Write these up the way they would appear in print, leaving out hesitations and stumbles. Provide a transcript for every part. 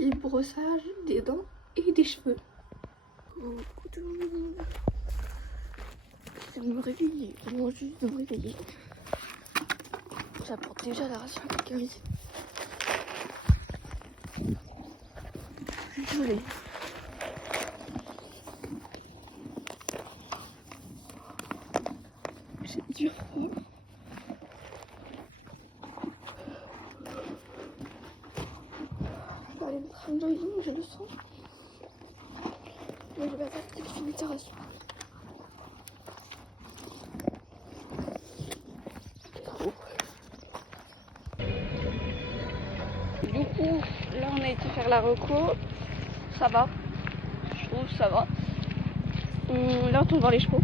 petit brossage des dents et des cheveux. Coucou tout le monde. Je vais me réveiller, vraiment juste de me réveiller. J'apporte déjà la ration à Camille. Désolée. J'ai du froid. Je vais aller me prendre un jogging, je le sens. Mais je vais attendre qu'il finisse sa ration. Du coup, là on a été faire la reco. Ça va. Je trouve ça va. Là on tourne voir les chevaux.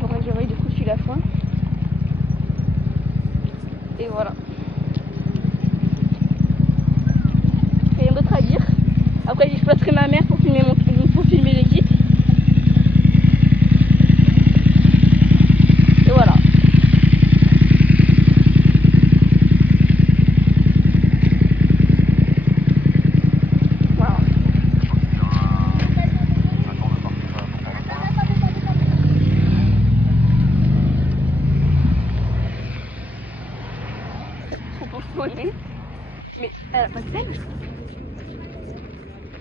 Faudra que je veille du coup celui la fin. Et voilà. Rien d'autre à dire. Après j'exploiterai ma mère pour filmer l'équipe. Et voilà. Mais elle a pas de selle.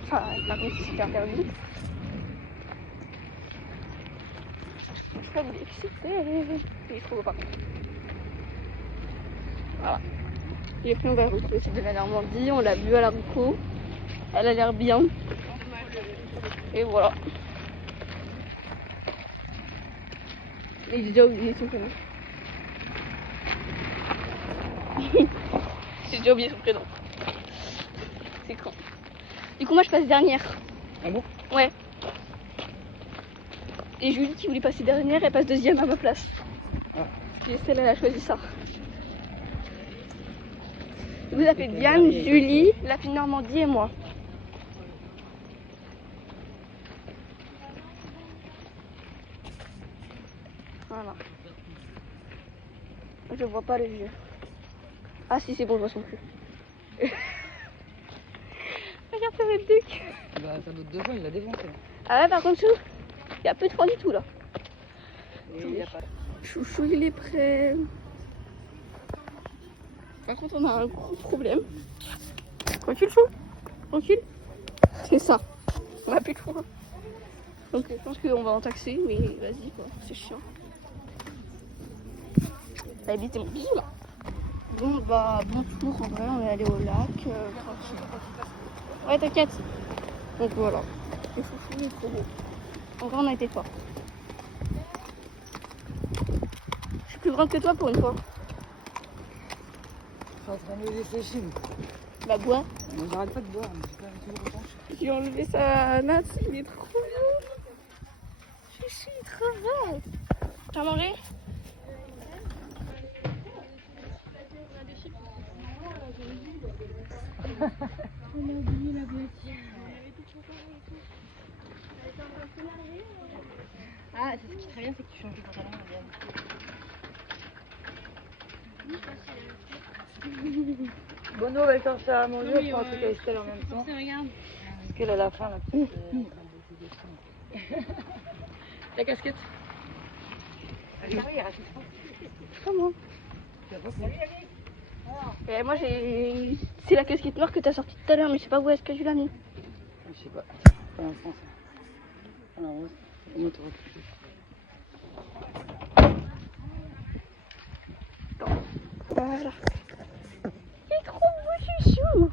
Enfin, par contre, si c'était interdit. Elle est excitée. Il est trop beau par contre. Voilà. Il est pris, on va retrouver celle de la Normandie. On l'a vu à la reco. Elle a l'air bien. Et voilà. Et j'ai déjà oublié son prénom. J'ai déjà oublié son prénom. C'est con. Du coup, moi je passe dernière. Ah bon? Ouais. Et Julie qui voulait passer dernière, elle passe deuxième à ma place. Ah. Et celle, elle a choisi ça. Vous appelez Diane, Julie, la fille Normandie et moi. Voilà. Je vois pas les vieux. Ah si, c'est bon, je vois son cul. Regarde ça va être duc. Bah ça doute devant, il l'a défoncé. Ah ouais, par contre, Chou, il y a plus de froid du tout là. Et il y a pas... Chouchou, il est prêt. Par contre, on a un gros problème. Tranquille, Chou. Tranquille. C'est ça. On a plus de froid. Donc je pense qu'on va en taxer, mais vas-y quoi, c'est chiant. T'as évité mon bisou là. Bon bah bon tour en vrai, on est allé au lac, tranquille. Ouais t'inquiète. Donc voilà. Le chouchou il est trop beau. En vrai on a été fort. Je suis plus grande que toi pour une fois. Je suis en train de me dessécher. Bah bois. Moi j'arrête pas de boire, mais j'ai pas toujours repenché. J'ai enlevé sa natte, il est trop bien. Je suis trop belle. T'as mangé? On a oublié la boîte. Ah, c'est ce qui est très bien, c'est que tu changes de pantalon, Marianne. Bono va chercher à manger, on prend un truc à Estelle en même temps. Regarde. Parce qu'elle a la faim, la petite. La casquette. Allez, oui, rachète pas. Comment? Et moi j'ai... C'est la casquette noire que t'as sortie tout à l'heure, mais je sais pas où est-ce que tu l'as mis. Je sais pas. Pour l'instant, ça. Alors, on va te recruter. Voilà. Il est trop beau, chouchou.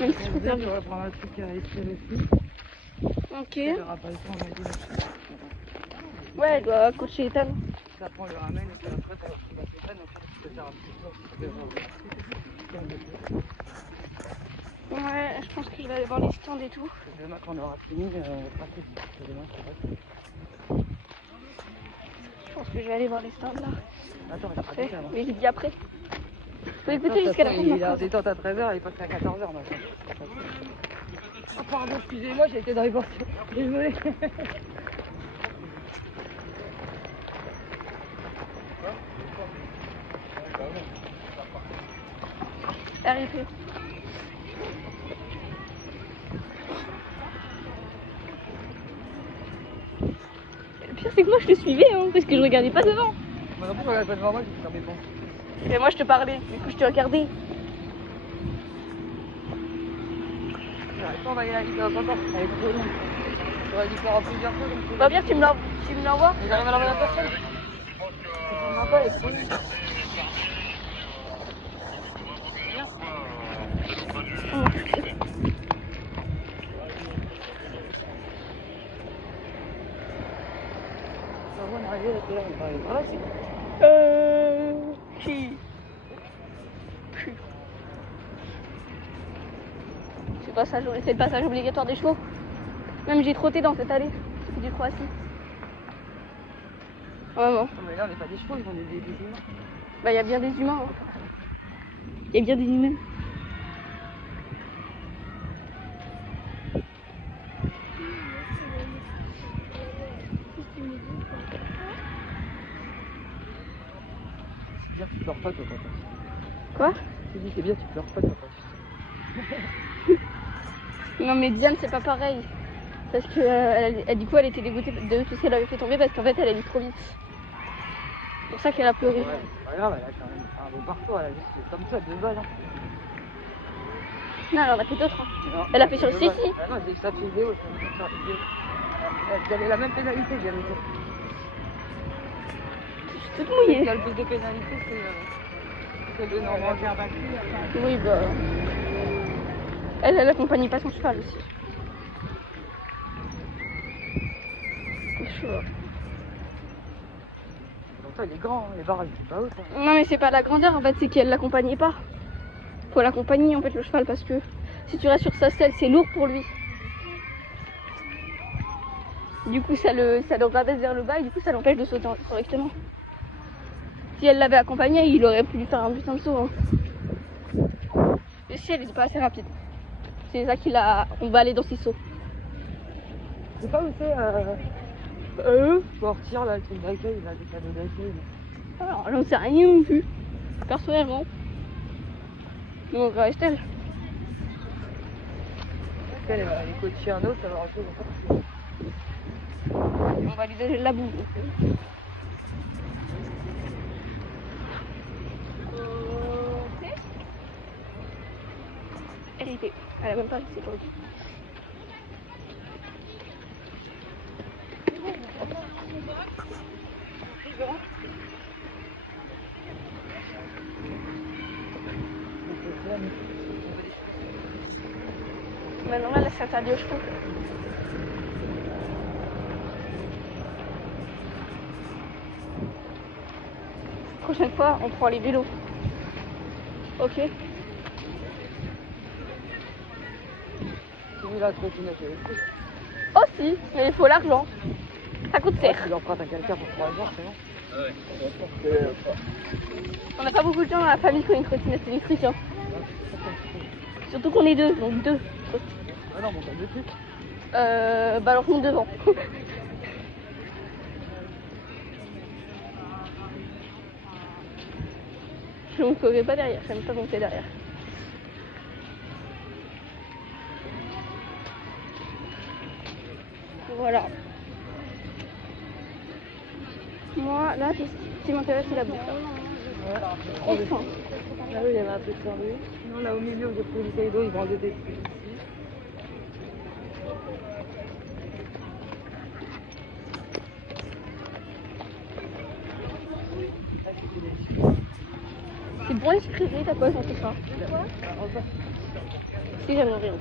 Même si je peux perdre. On va prendre un truc à Estelle aussi. Ok. Elle n'aura pas le temps, on va dire. Ouais, elle doit coacher Ethan. Après, on le ramène et puis après, ça va se battre Ethan. Et puis, tu peux faire un petit tour. Ouais, je pense que je vais aller voir les stands et tout. Demain, quand on aura fini, on va passer. Demain, c'est pas. Je pense que je vais aller voir les stands là. Attends, mais t'as pas dit ça, non? Mais j'ai dit après. Faut écouter jusqu'à la fin de Il ma a phrase. détente à 13h, il passe à 14h maintenant. Oh pardon, excusez-moi, j'ai été dans les portes. Désolé. RIP. Le pire c'est que moi je te suivais hein, parce que je regardais pas devant. Moi non plus, je regarde pas devant moi, j'ai fermé bon. Et moi je te parlais, du coup je te regardais. On va y aller dans un temps. Elle est trop longue. J'aurais dû faire en plusieurs fois. Donc Bah bien tu me l'envoies. Et j'arrive à la bonne personne. Je ne pas, elle est trop longue. On est arrivé là, on va aller par là, c'est Qui c'est le passage obligatoire des chevaux. Même j'ai trotté dans cette allée. C'est du Croatie. Vraiment. Non, mais là, on n'est pas des chevaux, on est des humains. Bah, il y a bien des humains. Il y a bien des humains. C'est bien, tu pleures pas, toi, papa. Quoi? Je dis, c'est bien, tu pleures pas, papa. Non, mais Diane, c'est pas pareil. Parce que du coup, elle était dégoûtée de tout ce qu'elle avait fait tomber parce qu'en fait, elle allait trop vite. C'est pour ça qu'elle a pleuré. Ouais, c'est pas grave, elle a quand même un beau parcours, elle a juste comme ça, 2 balles. Hein. Non, elle en a fait d'autres. Hein. Non, Elle a fait sur le balles. Sissi. Ah non, j'ai ça vidéo, je vais faire une vidéo. Elle avait la même pénalité, j'ai dit. Je suis toute mouillée. Il y a le plus de pénalité, c'est de Normandie. Oui, bah. Elle accompagnait pas son cheval aussi. C'est chaud. Pourtant, il est grand, hein, les barres, elles sont pas hautes. Hein. Non, mais c'est pas la grandeur en fait, c'est qu'elle l'accompagnait pas. Faut l'accompagner en fait, le cheval, parce que si tu restes sur sa selle, c'est lourd pour lui. Du coup, ça le rabaisse vers le bas et du coup, ça l'empêche de sauter correctement. Si elle l'avait accompagné, il aurait pu lui faire un putain de saut. Hein. Et si elle était pas assez rapide. C'est ça qu'il a. On va aller dans ses sauts. Je sais pas où c'est. Faut sortir là, le truc d'accueil, là, des cadeaux d'accueil. Alors, j'en sais rien non plus. Personnellement. Donc, on va rester là. Elle est coachée un autre, ça va rester comme ça. On va lui donner de la boue. Elle était. Elle a même pas resté pour le coup. Maintenant là, c'est interdit aux chevaux. Prochaine fois, on prend les vélos. Ok? J'ai vu la trottinette électrique. Aussi, mais il faut l'argent. Ça coûte cher. Tu l'empruntes à quelqu'un pour 3 jours, c'est bon? On n'a pas beaucoup de gens dans la famille qui ont une trottinette électrique. Hein. Surtout qu'on est deux, donc deux. Ah non, mais t'as 2 trucs. Bah alors je monte devant. Je ne monterai pas derrière, j'aime pas monter derrière. Voilà. Moi, là, ce qui m'intéresse, c'est la bouffe. Ouais. Et faim. Là, il y avait un peu de sandwich. Non, là, au milieu où j'ai pris bouteille d'eau, ils vendaient des trucs ici. C'est bon et sucré, t'as quoi dans tout ça? Si j'aime rien.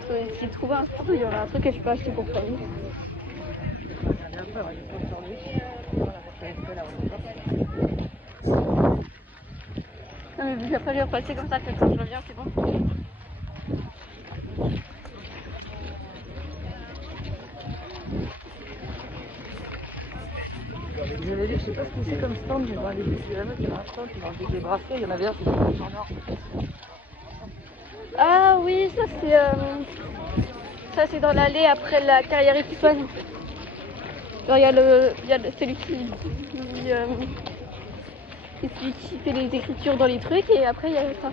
Je vais essayer de trouver un sport où il y aura un truc que je peux acheter pour famille. Non mais vu qu'après je vais repasser comme ça, peut-être quand je reviens, c'est bon. J'avais dit, je sais pas ce que c'est comme stand, mais bon, les mecs, il y a un stand qui vendait des bracelets, il y en avait un qui était en or. Ah oui, ça c'est dans l'allée après la carrière Equipone. Genre, il y a celui qui fait les écritures dans les trucs et après il y a ça.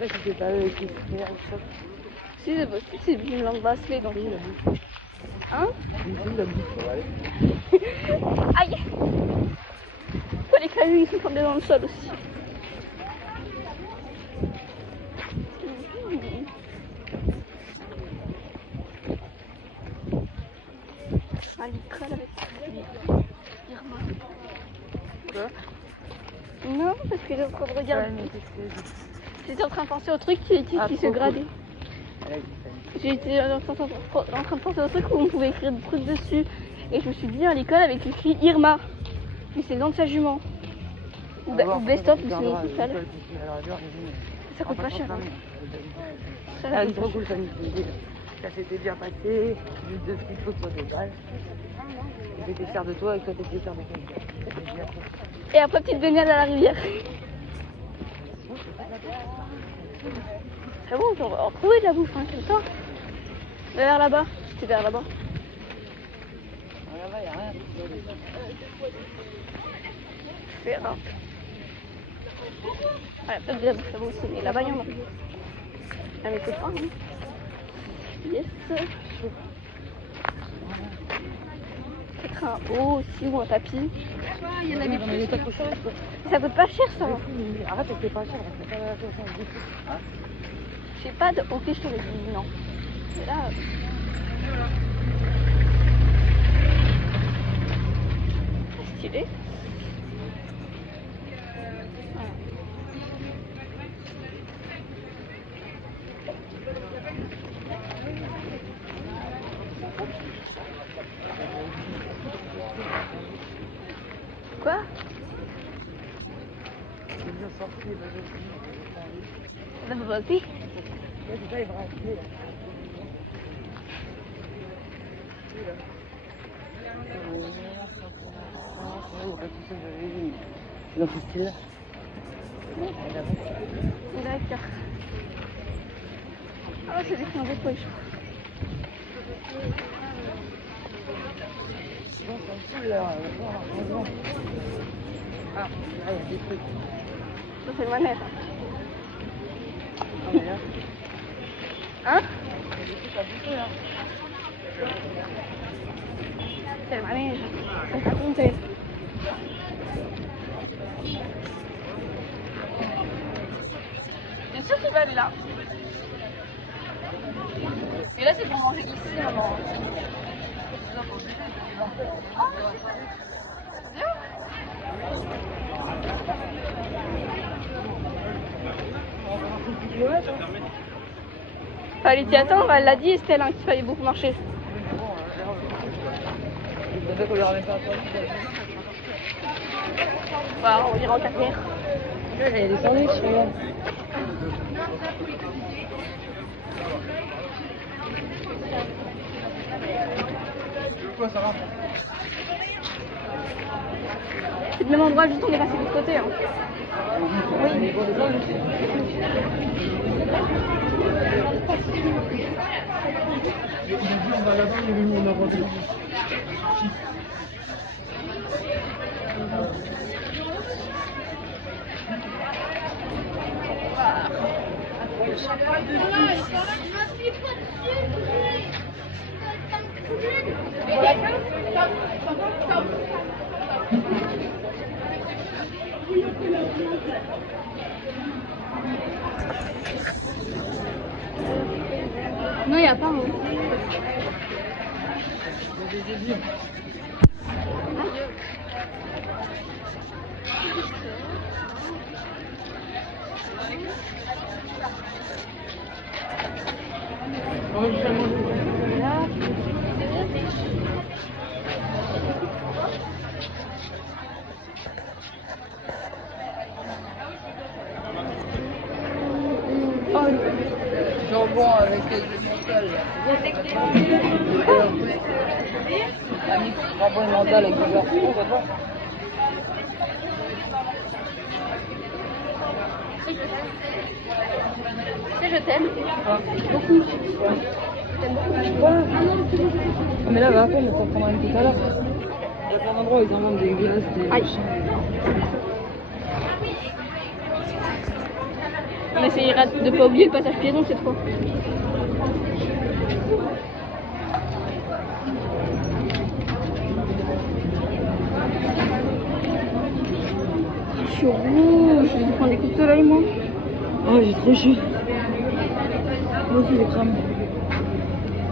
Là, c'était pas eux qui se faisaient ça. Si, c'est une langue basselée donc. Oui, la bouche. Hein? Oui, la bouche. Aïe! Pourquoi les cailloux ils sont tombés dans le sol aussi? Ah, l'école avec Irma. Quoi? Non, parce que j'ai en train de regarder. Ouais, mais qu'est-ce que J'étais en train de penser au truc qui se gradait. J'étais en train de penser au truc où on pouvait écrire des trucs dessus. Et je me suis dit à l'école avec écrit Irma. Mais c'est le nom de sa jument. Ou Best of, mais c'est le nom de sale. Ça coûte pas cher. Hein. Ah, c'est trop cool, ça nous faisait. Ça s'était bien passé, juste deux petites fautes sur des balles. J'étais fière de toi et toi t'étais fière de toi. Et après, petite baignade à la rivière. C'est bon, on va en trouver de la bouffe, hein, c'est ça. Vers là-bas, c'était vers là-bas. Là-bas, y'a rien. C'est rare. Ah, peut-être de la bouffe là-bas aussi, mais là-bas, il y en a. Ah, mais c'est pas, hein. Yes. Peut-être un haut aussi ou un tapis. Il y en avait plus. Ça coûte pas cher, ça. Arrête, c'était pas cher, c'est pas la chose du tout. Je sais pas de hockey, je t'aurais dit non. Mais là. C'est stylé. Voilà. Quoi? C'est bien sorti, La bobby. c'est ça, il va rester là. Dans ce style-là. D'accord. Ah, c'est des clients de poche. Bon, ça me saoule là. Ah, là, il y a des trucs. Ça, c'est le manège. Ah, mais là, Hein? il y a des trucs à bouffer là. C'est le manège. C'est pas compté. Bien sûr qu'il va aller là. Mais là, c'est pour manger ici, maman. Fallait t'y attendre, elle l'a dit Estelle hein, qu'il fallait beaucoup marcher. C'est qu'on lui ramène pas à toi. Voilà, on ira en carrière. Elle est descendue, je regarde. C'est le même endroit, juste on est passé de l'autre côté. Hein. Oui. On va là-bas, on a vendu. Non, il n'y a pas. Hein. Jambon avec du mental. Jambon et mental avec du beurre. On va voir. sais, je t'aime. Beaucoup. Je t'aime beaucoup. Voilà. Ah, mais là, va à peine, ça prendra une tout à l'heure. Il y a plein d'endroits où ils en vendent des glaces, des machins. On essayera de pas oublier le passage piéton cette fois. Je suis rouge, je vais prendre des coups de soleil moi. Oh, j'ai trop chaud. Moi aussi, j'ai cramé.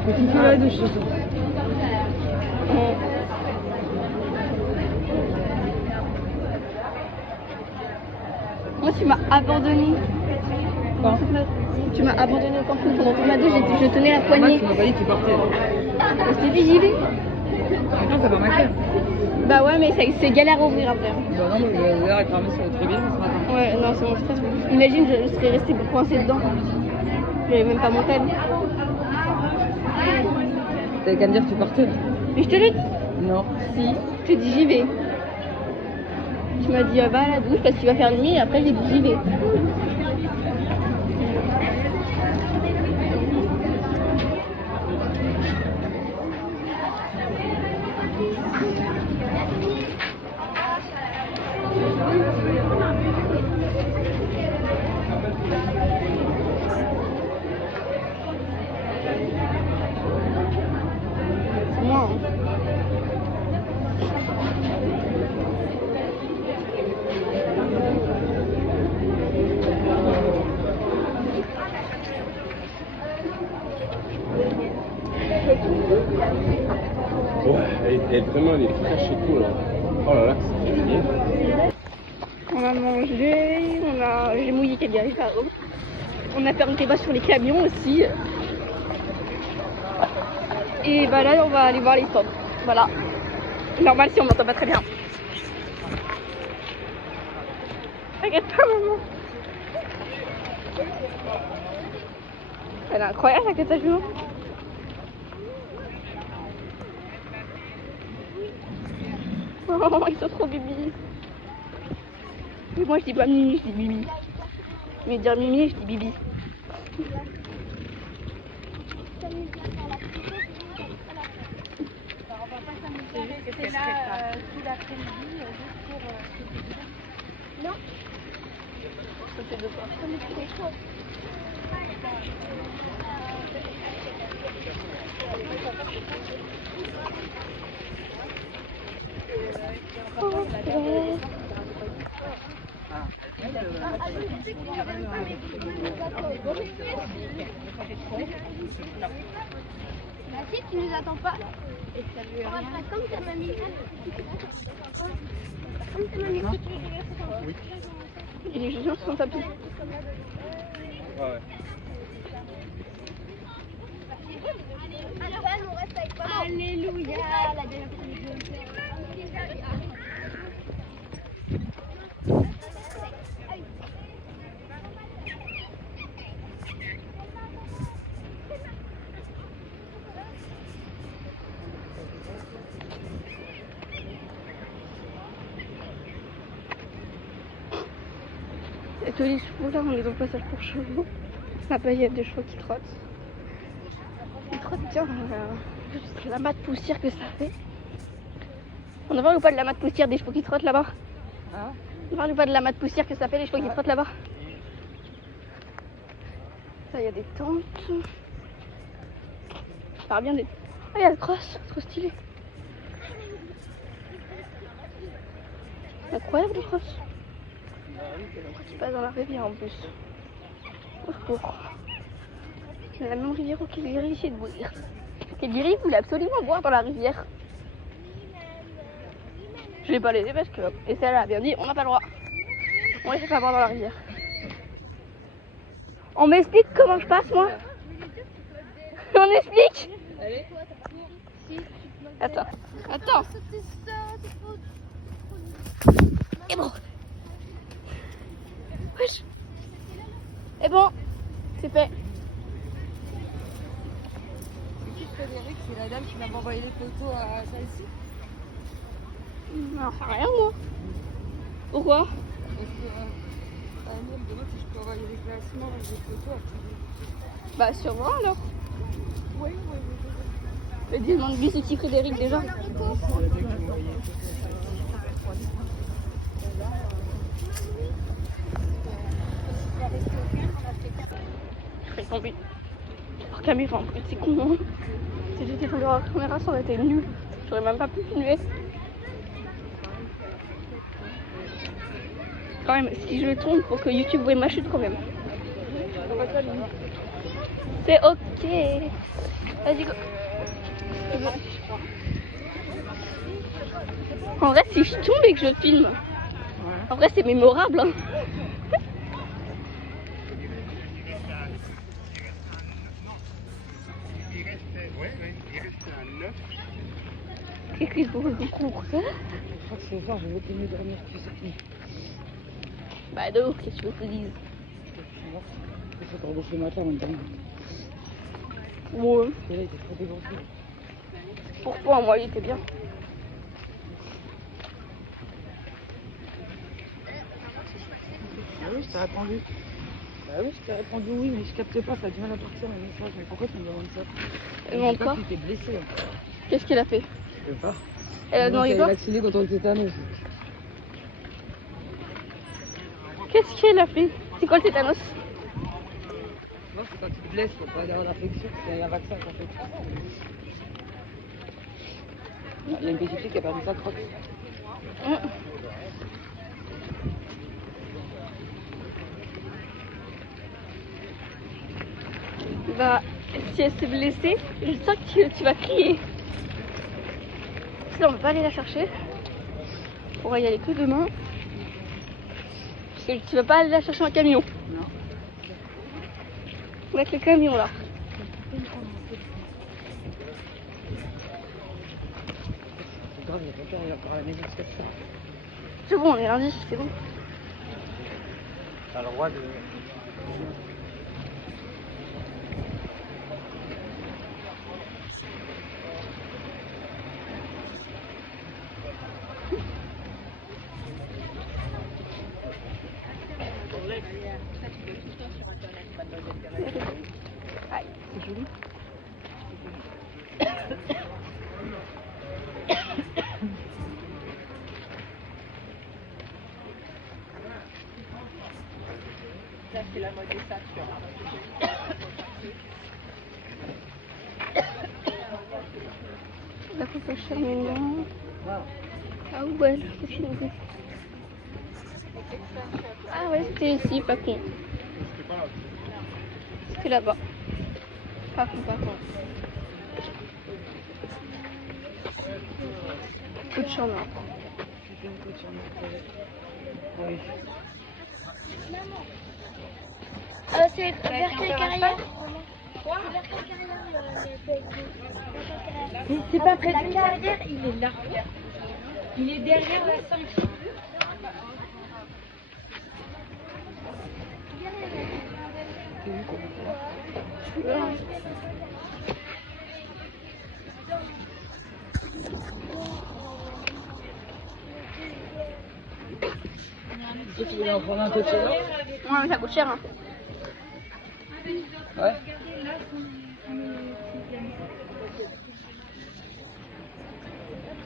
Faut tout faire la douche, ce soir. Moi, tu m'as abandonné. Quoi? Tu m'as abandonné au camping pendant tout ma douche, je tenais la Moi, poignée. tu m'as pas dit que tu partais. Je t'ai dit j'y vais. Maintenant, ça va marquer. Bah ouais, mais c'est galère à ouvrir après. Bah non, mais je vais ouvrir et cramer sur le tribune ce matin. Ouais, non, c'est mon stress. Imagine, je serais restée coincée dedans. J'avais même pas mon tel. T'avais qu'à me dire que tu partais. Mais je te l'ai dit. Non. Si, je t'ai dit j'y vais. Tu m'as dit va à la douche parce qu'il va faire nuit et après j'ai dit j'y vais. C'est moi. Hein. Ouais, vraiment, elle est fraîche et tout là. Oh là là, c'est fini. On a mangé, j'ai mouillé Cagliari, pardon. On a fait un débat sur les camions aussi. Et bah là, on va aller voir les stops. Voilà. Normal si on m'entend pas très bien. Regarde pas, maman. Elle est incroyable, la catachement. Oh, ils sont trop bébés. Mais moi je dis pas Mimi, je dis Mimi. Mais dire Mimi, je dis Bibi. C'est là tout l'après-midi juste pour. Non. Ça fait 2 fois. Si tu nous attends pas. Et ça veut rien. Comme ta mamie. Comme ta mamie. Il est juste sur son tapis. Ouais. Antoine, on reste avec toi. Alléluia. La dernière Et tous les chevaux là, on est dans le passage pour chevaux. Là-bas, il y a des chevaux qui trottent. Ils trottent bien. Juste la mat poussière que ça fait. On en parle ou pas de la mat poussière des chevaux qui trottent là-bas? Hein? On parle ou pas de la mat poussière que ça fait les chevaux qui trottent là-bas? Là, il y a des tentes. Je parle bien des... Oh, il y a le cross, trop stylé. Incroyable le cross. Tu passes dans la rivière en plus. Au secours. C'est la même rivière où Cagliari essaie de boire. Cagliari voulait absolument boire dans la rivière. Je l'ai pas laissé parce que... Et celle-là a bien dit, on n'a pas le droit. On laisse pas boire dans la rivière. On m'explique comment je passe moi? On explique? Attends. Attends. Et bon. Wesh. Et bon. C'est fait. C'est qui Frédéric? C'est la dame qui m'a envoyé les photos à celle-ci? Non, c'est rien moi. Pourquoi? Parce que elle me demande si je peux envoyer des classements, des photos. Bah sûrement alors. Oui. Mais demande lui c'est qui Frédéric déjà. Je ferais tomber. Hors caméra en plus, c'est con. Hein. Si j'étais tombée hors caméra, ça aurait été nul. J'aurais même pas pu filmer. Quand même, si je le tourne pour que YouTube voie ma chute quand même. C'est ok. Vas-y, go. En vrai, si je tombe et que je filme, en vrai, c'est mémorable. Hein. Qu'est-ce qu'il faut que je cours? Je crois que ce soir, je vais mieux dormir que ce soir. Bah de ouf, qu'est-ce que tu veux que je te dise? C'est pour baisser le matin maintenant. Ouais. Et là, il était trop dégonflé. Pourquoi moi il était bien. Ah oui, je t'ai répondu. Bah oui, je t'ai répondu oui, mais je capte pas, ça a du mal à partir le message. Mais pourquoi tu me demandes ça? Elle demande quoi? Tu t'es blessé. Qu'est-ce qu'elle a fait? Je sais pas. Elle a demandé quoi? vacciné contre le tétanos. Qu'est-ce qu'elle a fait? C'est quoi le tétanos? Non, c'est quand tu te blesses, faut pas avoir d'infection, il y a un vaccin qu'on fait. Il y a une petite fille qui a perdu sa crotte. Bah, si elle s'est blessée, je sens que tu vas crier. Parce que là, on va pas aller la chercher. On va y aller que demain. Parce que tu vas pas aller la chercher en camion. Non. Avec le camion là. C'est grave, il y a pas peur, il y a encore la maison qui se casse. C'est bon, on est lundi, c'est bon. T'as le droit de... Aïe, c'est joli. Ça, c'est la mode des ceintures. La photo charmant. Ah ouais, le film. Ah ouais, c'était ici, pas con. C'était là-bas. Pas con, pas con. Coup de chambre. Oui. C'est vers quelle carrière? C'est pas près d'une carrière, il est là. Il est derrière la 5. Tu voulais en prendre un peu de chez là? Ouais, mais ça coûte cher, hein. Ouais.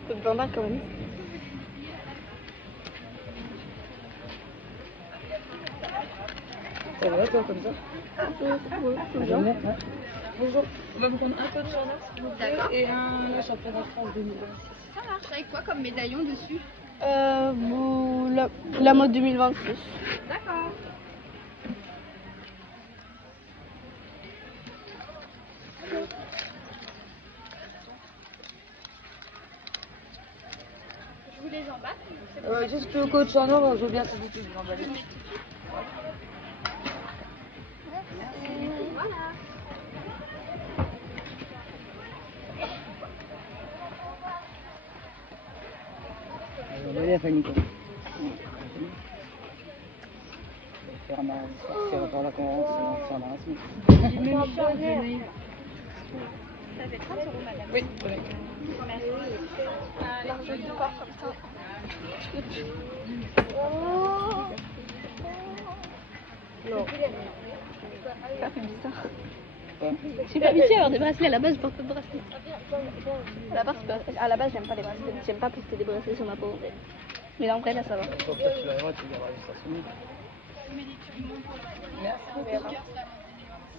Ça coûte 20 balles quand même. Ça va toi comme ça? Ouais, c'est bien. J'aime bien, ouais. Bonjour. On va vous prendre un coach Charlotte, s'il vous plaît, et un championnat de France 2026. Ça marche avec quoi comme médaillon dessus? La mode 2026. D'accord. Je vous les emballe. Juste le coach en or, je veux bien s'il vous plaît, vous l'emballer. Voilà. On va aller à Fanny, quoi. Faire par la conférence, c'est embarrassant. Ça fait 30 €, madame. Oui, oui. Merci. L'argent du corps comme ça. Non. Ça fait bizarre. Je suis pas habituée à avoir des bracelets, à la base je porte pas de bracelet. À la base j'aime pas les bracelets, j'aime pas porter des bracelets sur ma peau. Mais là en vrai là ça va.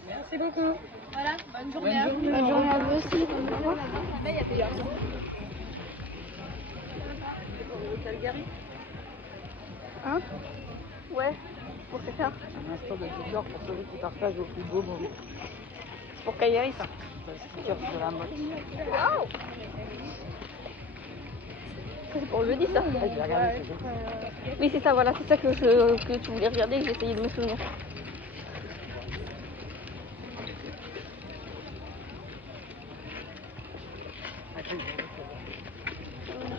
Merci beaucoup. Voilà, bonne journée à vous. Bonne journée à vous aussi. Hein? Ouais, pour que ça. Un instant de douleur pour celui qui partage au plus beau moment. C'est pour Cagliari ça. Le sticker de la mode. Wow! C'est pour jeudi ça. Ah, je vais regarder ce jeu. Oui c'est ça, voilà, c'est ça que tu voulais regarder et que j'essayais de me souvenir.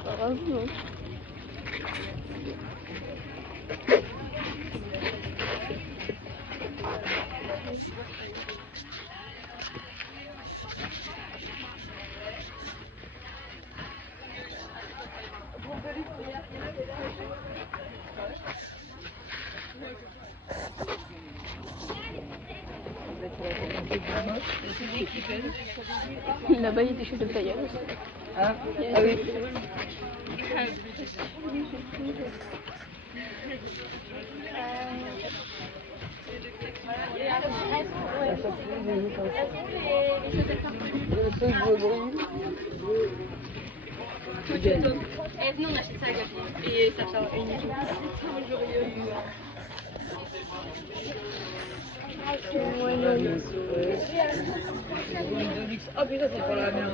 Ça va, non. Là-bas il était chez le tailleur. Hein? Ah oui. Nous on achète ça à Gabi et ça fait une Oh putain, c'est pas la mère.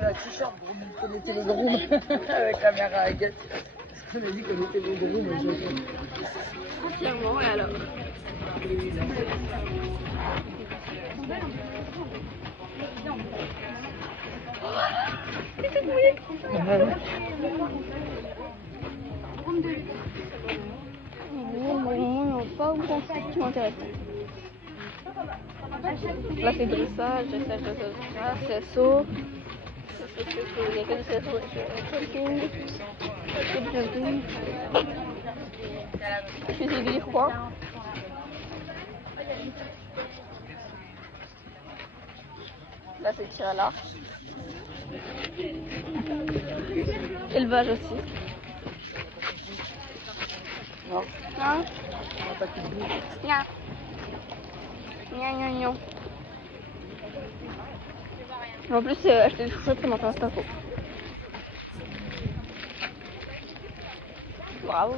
La t-shirt pour connecter les grooms avec la mère à Agathe. Parce qu'on a dit qu'on était les grooms, mais je entièrement et alors. Pas grand chose qui m'intéresse. Là c'est dressage, c'est saut. Il y a que du saut, c'est du jumping. Je suis de lire quoi? Là c'est tir à l'arc. Élevage aussi. Non. Non. On n'a pas qu'il bouge. Nya. Nya nya nya. En plus, acheter des chaussettes, ça m'intéresse pas trop. Bravo.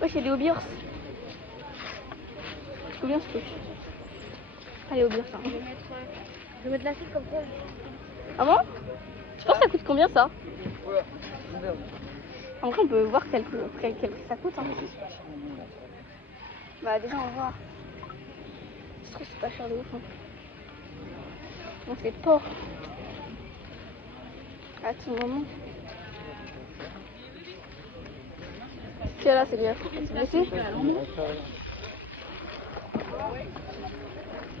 Ouais, je suis allée au Birs. C'est bien ce truc. Allez au Birs, ça. Je vais mettre la suite comme ça. Ah bon? Tu penses que ça coûte combien ça? Ouais. En vrai, on peut voir quel prix ça coûte. Hein. Bah, déjà, on va voir. Je trouve que c'est pas cher de ouf. Hein. On fait pas. À tout moment. Ok, là, c'est bien. C'est blessé?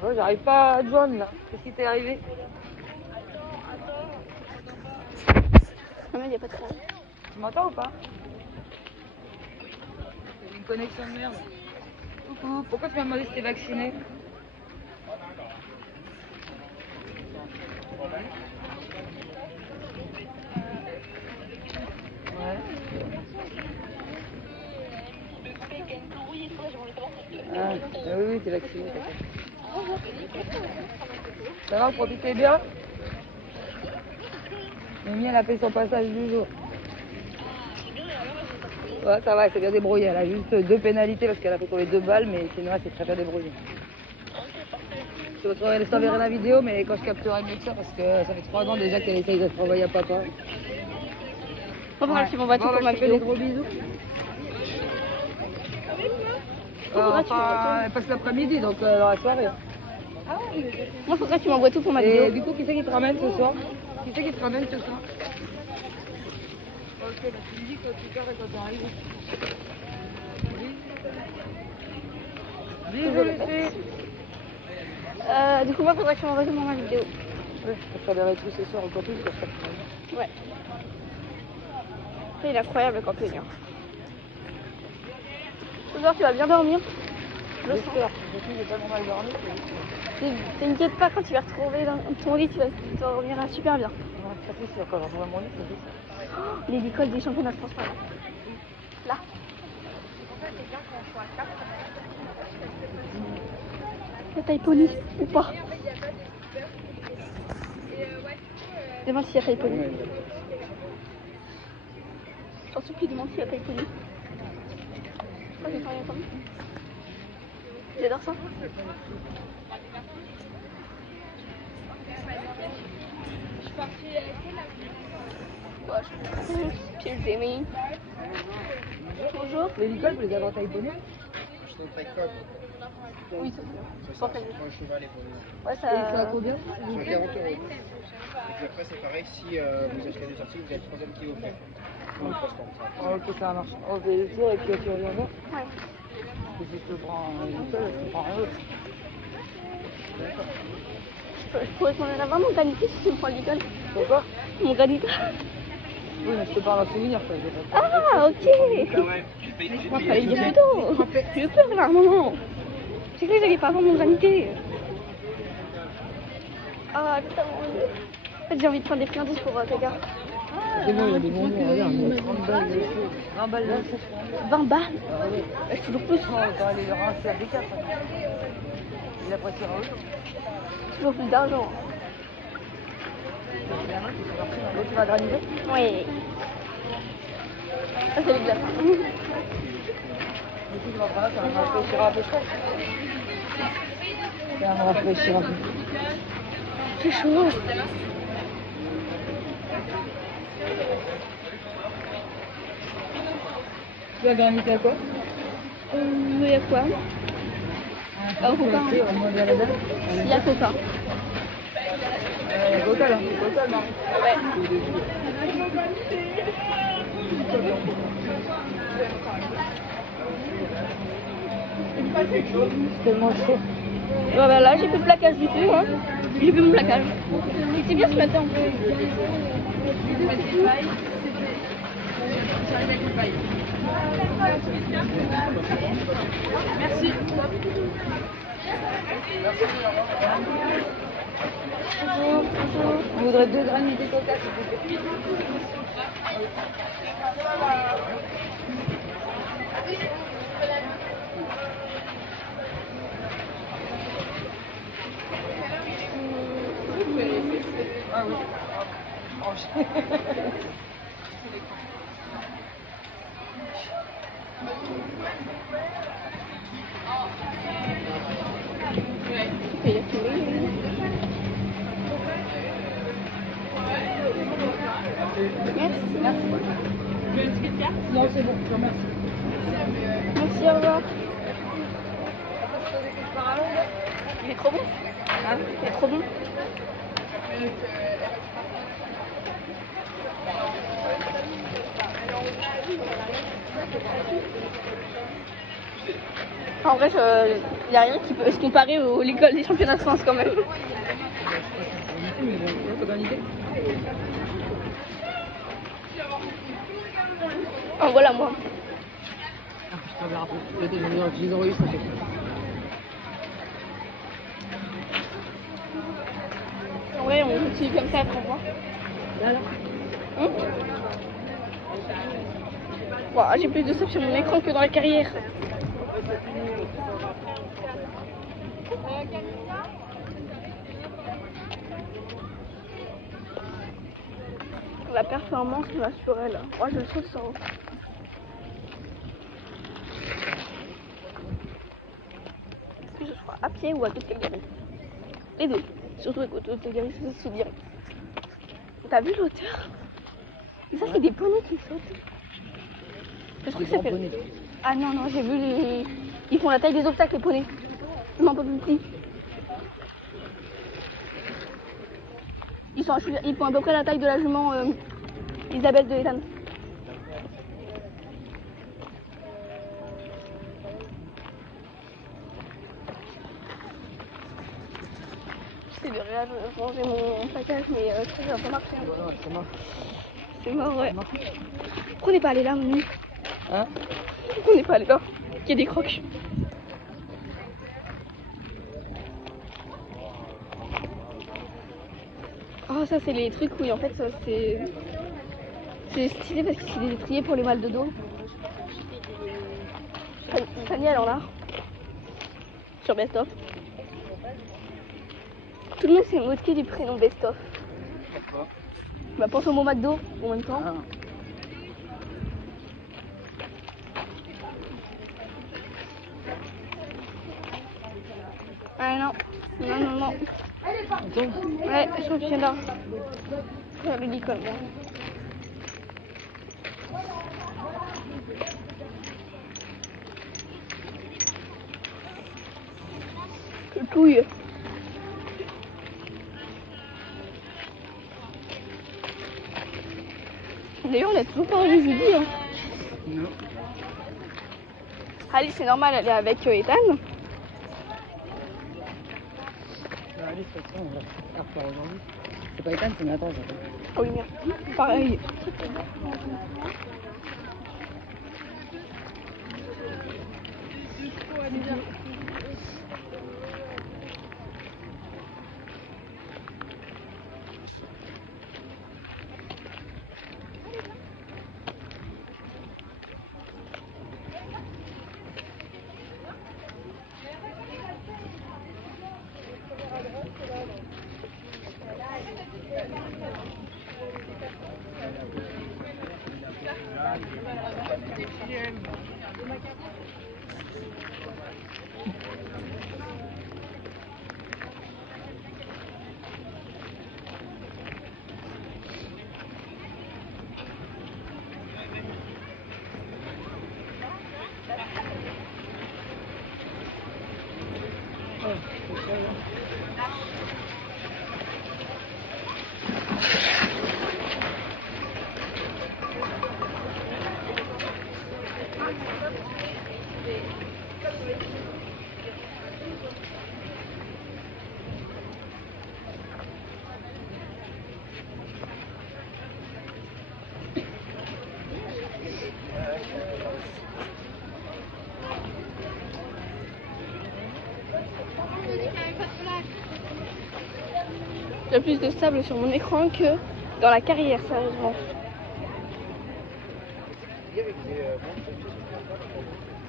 Oh, j'arrive pas à te joindre là. Qu'est-ce qui t'est arrivé? Non, mais il n'y a pas de problème. Tu m'entends ou pas? J'ai une connexion de merde. Coucou, pourquoi tu m'as demandé si t'es vacciné? Ouais. Ah, oui, t'es vacciné. Ça va, profitez bien? Mimi, elle a fait son passage du jour. Ouais, ça va, elle s'est bien débrouillée. Elle a juste 2 pénalités parce qu'elle a fait tomber 2 balles, mais sinon elle s'est très bien débrouillée. Je t'enverrai la vidéo, mais quand je capterai mieux que ça, parce que ça fait 3 ans déjà qu'elle essaye de se renvoyer à papa. Pourquoi tu m'envoies tout pour ma je te fais vidéo? des gros bisous. Elle passe l'après-midi, donc dans la soirée. Moi, faudrait que tu m'envoies tout pour ma vidéo. Et du coup, qui c'est qui te ramène ce soir? Qui c'est qui te ramène ce soir? fais là. Tu me dis quand tu pars et quand tu arrives. Bisous les filles. Du coup, moi, faudrait que je m'envoie dans ma vidéo. Ouais, je vais faire des rétros ce soir encore plus pour ça. Ouais. Il est incroyable le camping. Ce soir, tu vas bien dormir. Je le sens. J'espère. Je sais, j'ai pas normal dormi. T'inquiète pas, quand tu vas retrouver dans ton lit, tu vas dormir super bien. Ouais, ça fait sûr. Quand je retrouve mon lit, c'est ça. L'école des championnats de France, par là. Là. La taille pony ou pas? Demande s'il y a taille pony. Je t'en supplie, demande s'il y a taille pony. Oh, j'ai pas rien comme ça. J'adore ça. Je suis partie Pierre Demi. Bonjour. Les licoles, vous les avez en taille bonnet? Je suis au taille code. Oui, ça Pour un cheval et pour nous. ouais, Et ça a ça. combien? Sur 40 €. Et puis après, c'est pareil, si vous achetez des sorties, vous avez le troisième qui est offert. Pour le transport. Ah, ok, ça marche. On fait le tour et puis tu reviens voir. Ouais. Et si je te prends une seule, je te prends un autre. Je pourrais t'en avoir mon granité si tu me prends l'école. Pourquoi? Mon granité. Oui, mais je te parle en souvenir, ça. Ah, ok. Moi, fallait le dire plus tôt. J'ai eu peur là, un moment. J'ai cru que j'allais pas avoir mon granité. Ah, putain. En fait, j'ai envie de prendre des friandises pour Tagar. C'est bon, il y a des bonbons, regarde, 30 balles de 20 balles de 20 balles. Ah oui. C'est toujours plus. Non, autant aller le rincer à B4. Il appréciera autant. Toujours plus d'argent. Donc tu vas graniser? Oui. Ah, c'est les glaces. Du coup, tu vas prendre ça va me rafraîchir un peu frais. Ça va me rafraîchir un peu. C'est chaud. Tu vas graniter à quoi? Il y a quoi? Coca. Il y a Coca. Coca là, Coca non? Ouais. C'est tellement chaud. Ouais, bah là, j'ai plus de placage du tout. Hein. J'ai plus mon placage. Et c'est bien ce matin en plus. Merci. Bonjour, bonjour. On voudrait 2 granités Coca, s'il vous plaît. Ah oui. Il y a tout. Merci. Non, c'est bon, je te remercie. Merci, au revoir. Il est trop bon. Hein? Il est trop bon. En vrai, il n'y a rien qui peut se comparer à l'école des championnats de France quand même. Mais bon, faut graniser. En voilà moi. Ah, je t'en verrai après. Je les enregistre, c'est tout. En vrai, on continue comme ça après moi. Voilà. Wow, j'ai plus de stuff sur mon écran que dans la carrière. La performance naturelle. Moi, je le trouve ça. Est-ce que je sois à pied ou à côté de Calgary? Les deux. Surtout à côté de Calgary, c'est bien. T'as vu l'auteur? Et ça, c'est des poneys qui sautent. Je crois que ça fait... Ah non, non, j'ai vu les... Ils font la taille des obstacles, les poneys. Ils m'en peuvent plus. Ils font à peu près la taille de la jument Isabelle de Ethan. j'essaie de ranger mon package, mais ça va pas marcher. Hein. Voilà, ça marche. C'est mort, ouais. Pourquoi on n'est pas allé là, Manu? Hein? Pourquoi on n'est pas allé là? Il y a des crocs. Ah, ça, c'est les trucs où en fait, c'est stylé parce que c'est des étriers pour les mal de dos. Fanny, elle en a. Sur Best of. Tout le monde s'est moqué du prénom Best of. Pourquoi? Bah, pense au mot McDo en même temps. Ah. Ah non, non, non, non. Attends. Ouais, championnat. Faire le lit comme moi. Que couille. D'ailleurs, on a toujours pas revu Judy. Hein. Non. Alice, c'est normal, elle est avec Ethan. Allez, de toute façon, on va faire aujourd'hui. C'est pas Ethan, c'est Nathan, j'attends. Ah oui, merde. Pareil. Il y a plus de sable sur mon écran que dans la carrière, sérieusement.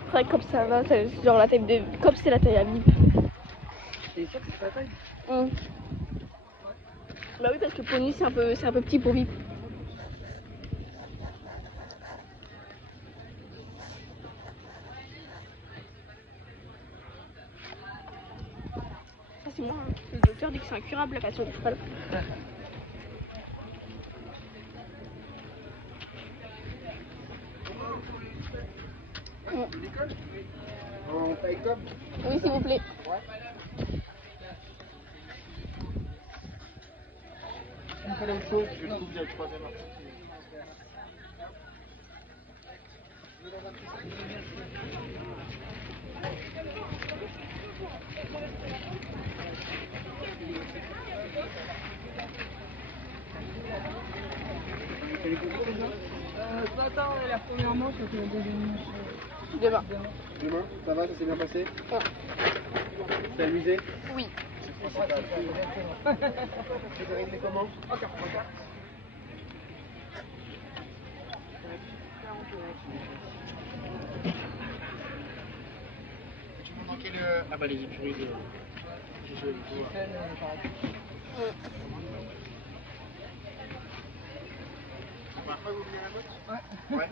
Après, comme ça va, c'est genre la taille de. Comme c'est la taille à bip. T'es sûr que c'est pas taille? Bah oui, parce que Pony, c'est un peu petit pour bip. Ça, c'est moi. Hein. Le docteur dit que c'est incurable, la passion du cheval. En taille top? Oui, s'il vous plaît. On fait la même chose, je trouve qu'il y a le troisième article. Ce matin, on a la première manche, donc la deuxième manche. Demain. Demain, ça va, ça s'est bien passé? Ouais. T'es amusé? Oui. Tu t'es arrivé comment? Tu m'as manqué le... Ah bah les épuries, j'ai joué les deux. La première fois que vous venez à la botte? Ouais.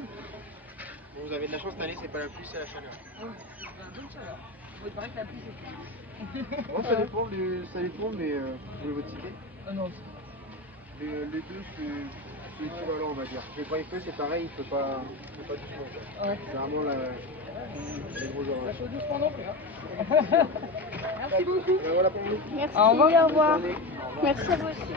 Bon, vous avez de la chance cette année, c'est pas la pluie, c'est la chaleur. Il paraît que la pluie, c'est plus. Bon, ça dépend, mais vous voulez votre ticket? Ah non, Les deux, c'est équivalent, on va dire. Le Brave Feu, c'est pareil, il ne fait pas doucement. Ouais. C'est vraiment les gros orages. Pas doucement non plus, hein. Merci beaucoup. Voilà pour vous. Merci, Au revoir. au revoir. Bonne journée. Merci à vous aussi.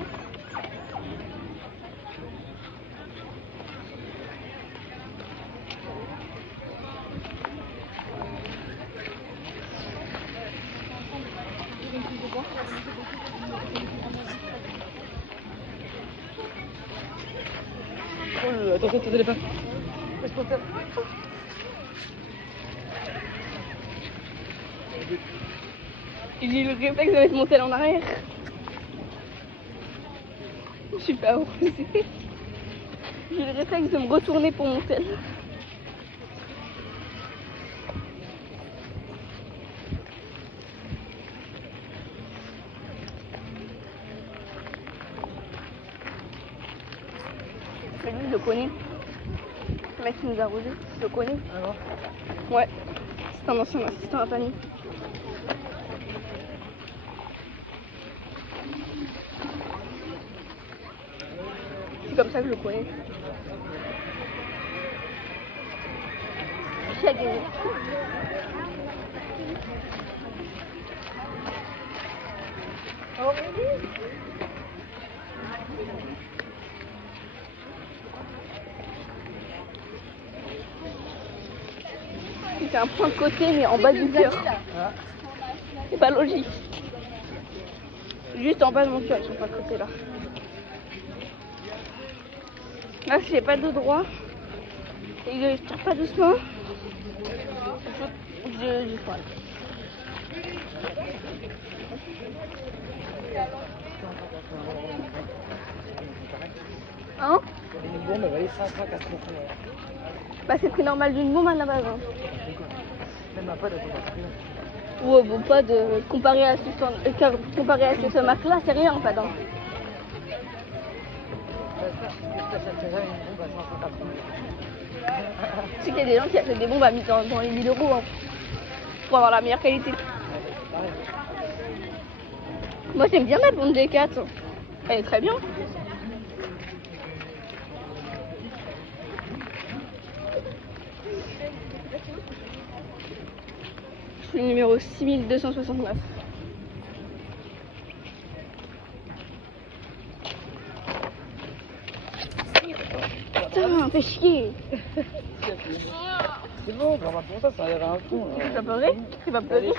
Oh, attention, ton téléphone. Laisse-moi faire. J'ai eu le réflexe de mettre mon tel en arrière. Je suis pas heureuse. J'ai eu le réflexe de me retourner pour mon tel. Mais lui, je le connais. Le mec qui nous a arrosé, je le connais. Alors, Ouais, c'est un ancien assistant à famille. C'est comme ça que je le connais. Qui a gagné? C'est un point de côté mais en bas du cœur. C'est pas logique. Juste en bas de mon cœur, ils sont pas de côté là. Là, si j'ai pas de droit et que je tire pas doucement, je foire. Hein? une bombe, elle va aller 5 à 4 fois. Bah c'est très normal d'une bombe à la base. Hein. Même après, elle a pas. Ouais, bon, pas de comparé à ce match là, c'est rien en fait. Hein. Je sais qu'il y a des gens qui achètent des bombes à dans les 1000 euros hein, pour avoir la meilleure qualité. Moi j'aime bien ma bombe des 4. Elle est très bien. Je suis le numéro 6269. Putain, fais chier. C'est bon, pour ça, ça a l'air un fond. Tu vas pleurer? Tu vas pleurer?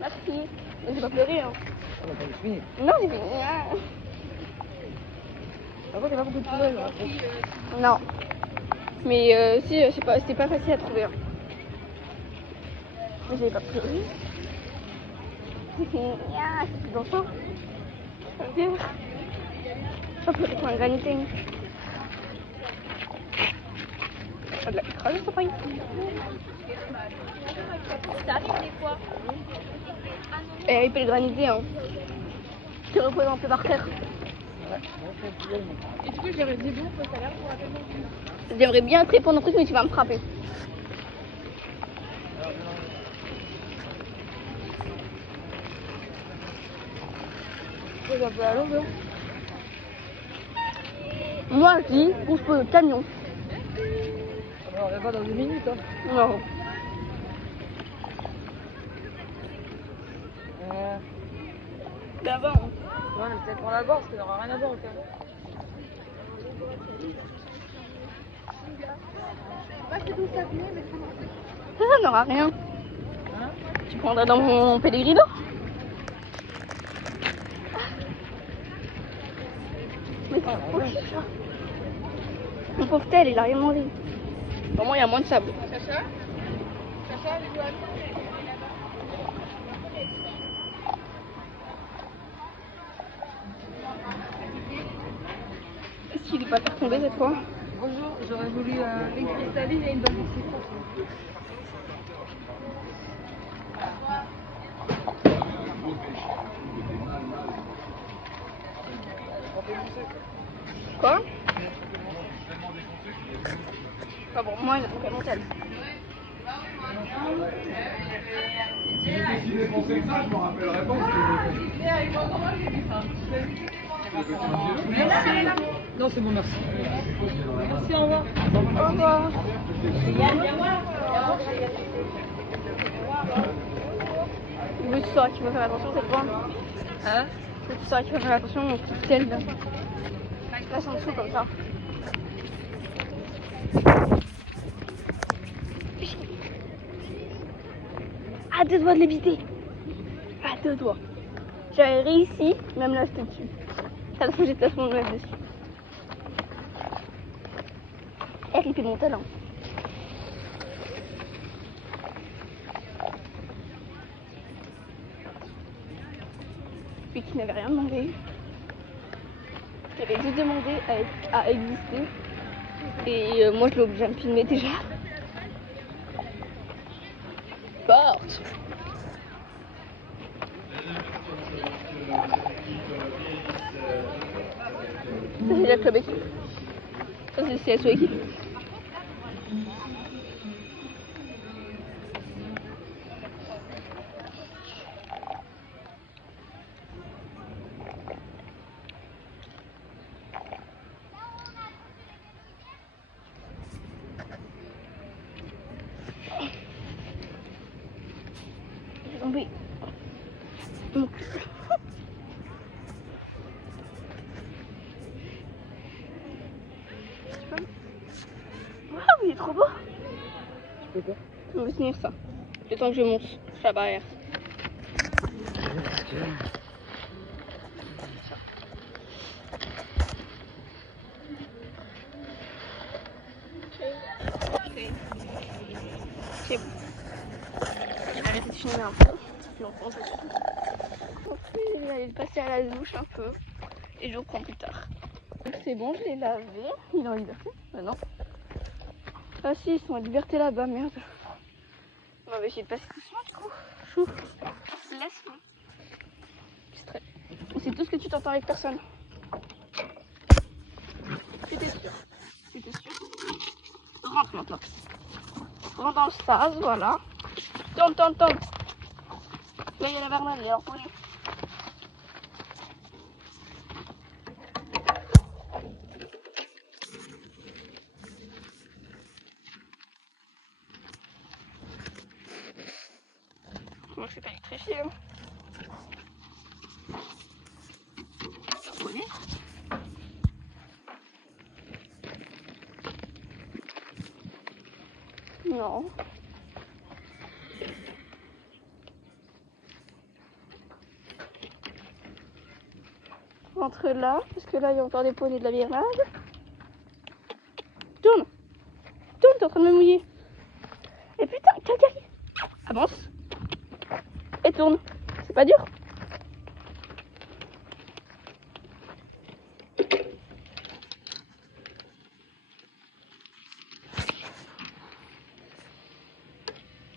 Merci. Mais j'ai pas pleuré hein. On a pas fini. Non, j'ai fini. Après, t'as pas beaucoup de pleurer. Non. Mais si, c'était pas facile à trouver. Hein. Mais j'avais pas pleuré. C'est dans ça. Ça peut être un granité. Ça de la écrasée, ça paye. Et il peut le graniter, hein. Qui repose un peu par terre. Et du coup, j'aurais dit bon, ça a l'air pour la peine. J'aimerais bien te répondre un truc, mais tu vas me frapper. C'est un peu à longueur. Moi, je dis qu'on se pose le camion. Alors, on est pas dans 2 minutes. Hein. Non. D'avant. Ouais, mais peut-être pour la gorge, parce qu'il n'aura rien à voir au cas. Ça n'aura rien. Hein? Tu prendrais dans mon Pellegrino? Mais c'est trop chiant. Mon pauvre tel, il a rien mangé. Pour moi, il y a moins de sable. Sacha, les doigts. Est-ce qu'il est pas faire tomber cette fois? Bonjour, j'aurais voulu une cristalline et une dent de citron. Quoi? Pas pour moi, il a trouvé mon tel. Non, c'est bon, merci. Merci, au revoir. Au revoir. Oui, tu sauras qu'il faut faire attention cette fois. Hein? Tu sauras qu'il faut faire attention au petit tel. Là, il passe en dessous comme ça. À 2 doigts de l'éviter. À 2 doigts. J'avais réussi, même là j'étais dessus. Ça me j'étais à ce moment dessus. Eric est mon talent. Lui qui n'avait rien demandé. Qui avait juste demandé à exister. Et moi je l'ai obligé à me filmer déjà. Porte. Ça c'est la club équipe. Ça c'est le CSO équipe. J'ai tombé. Mon cul. Waouh, il est trop beau. Tu peux quoi? On va tenir ça. Le temps que je monte sur la barrière. C'est bon. Je vais arrêter de filmer un peu. Longtemps, ensuite, je vais aller le passer à la douche un peu. Et je le reprends plus tard. Donc c'est bon, je l'ai lavé. Il est en liberté maintenant. Ah si, ils sont en liberté là-bas, merde. On va essayer de passer doucement du coup. Chou. Laisse-moi. C'est tout ce que tu t'entends avec personne. Tu t'es sûr? Tu t'es sûr? Rentre maintenant. Rentre dans le sas, voilà. Tourne. Là, il y a la bernade, il est en poney. Moi, je suis pas électrifiée. Hein. Poney. Non. Rentre là, parce que là il y a encore des poneys de la bernade. Tourne, t'es en train de me mouiller. Et putain, Calgary. Avance. Et tourne. C'est pas dur.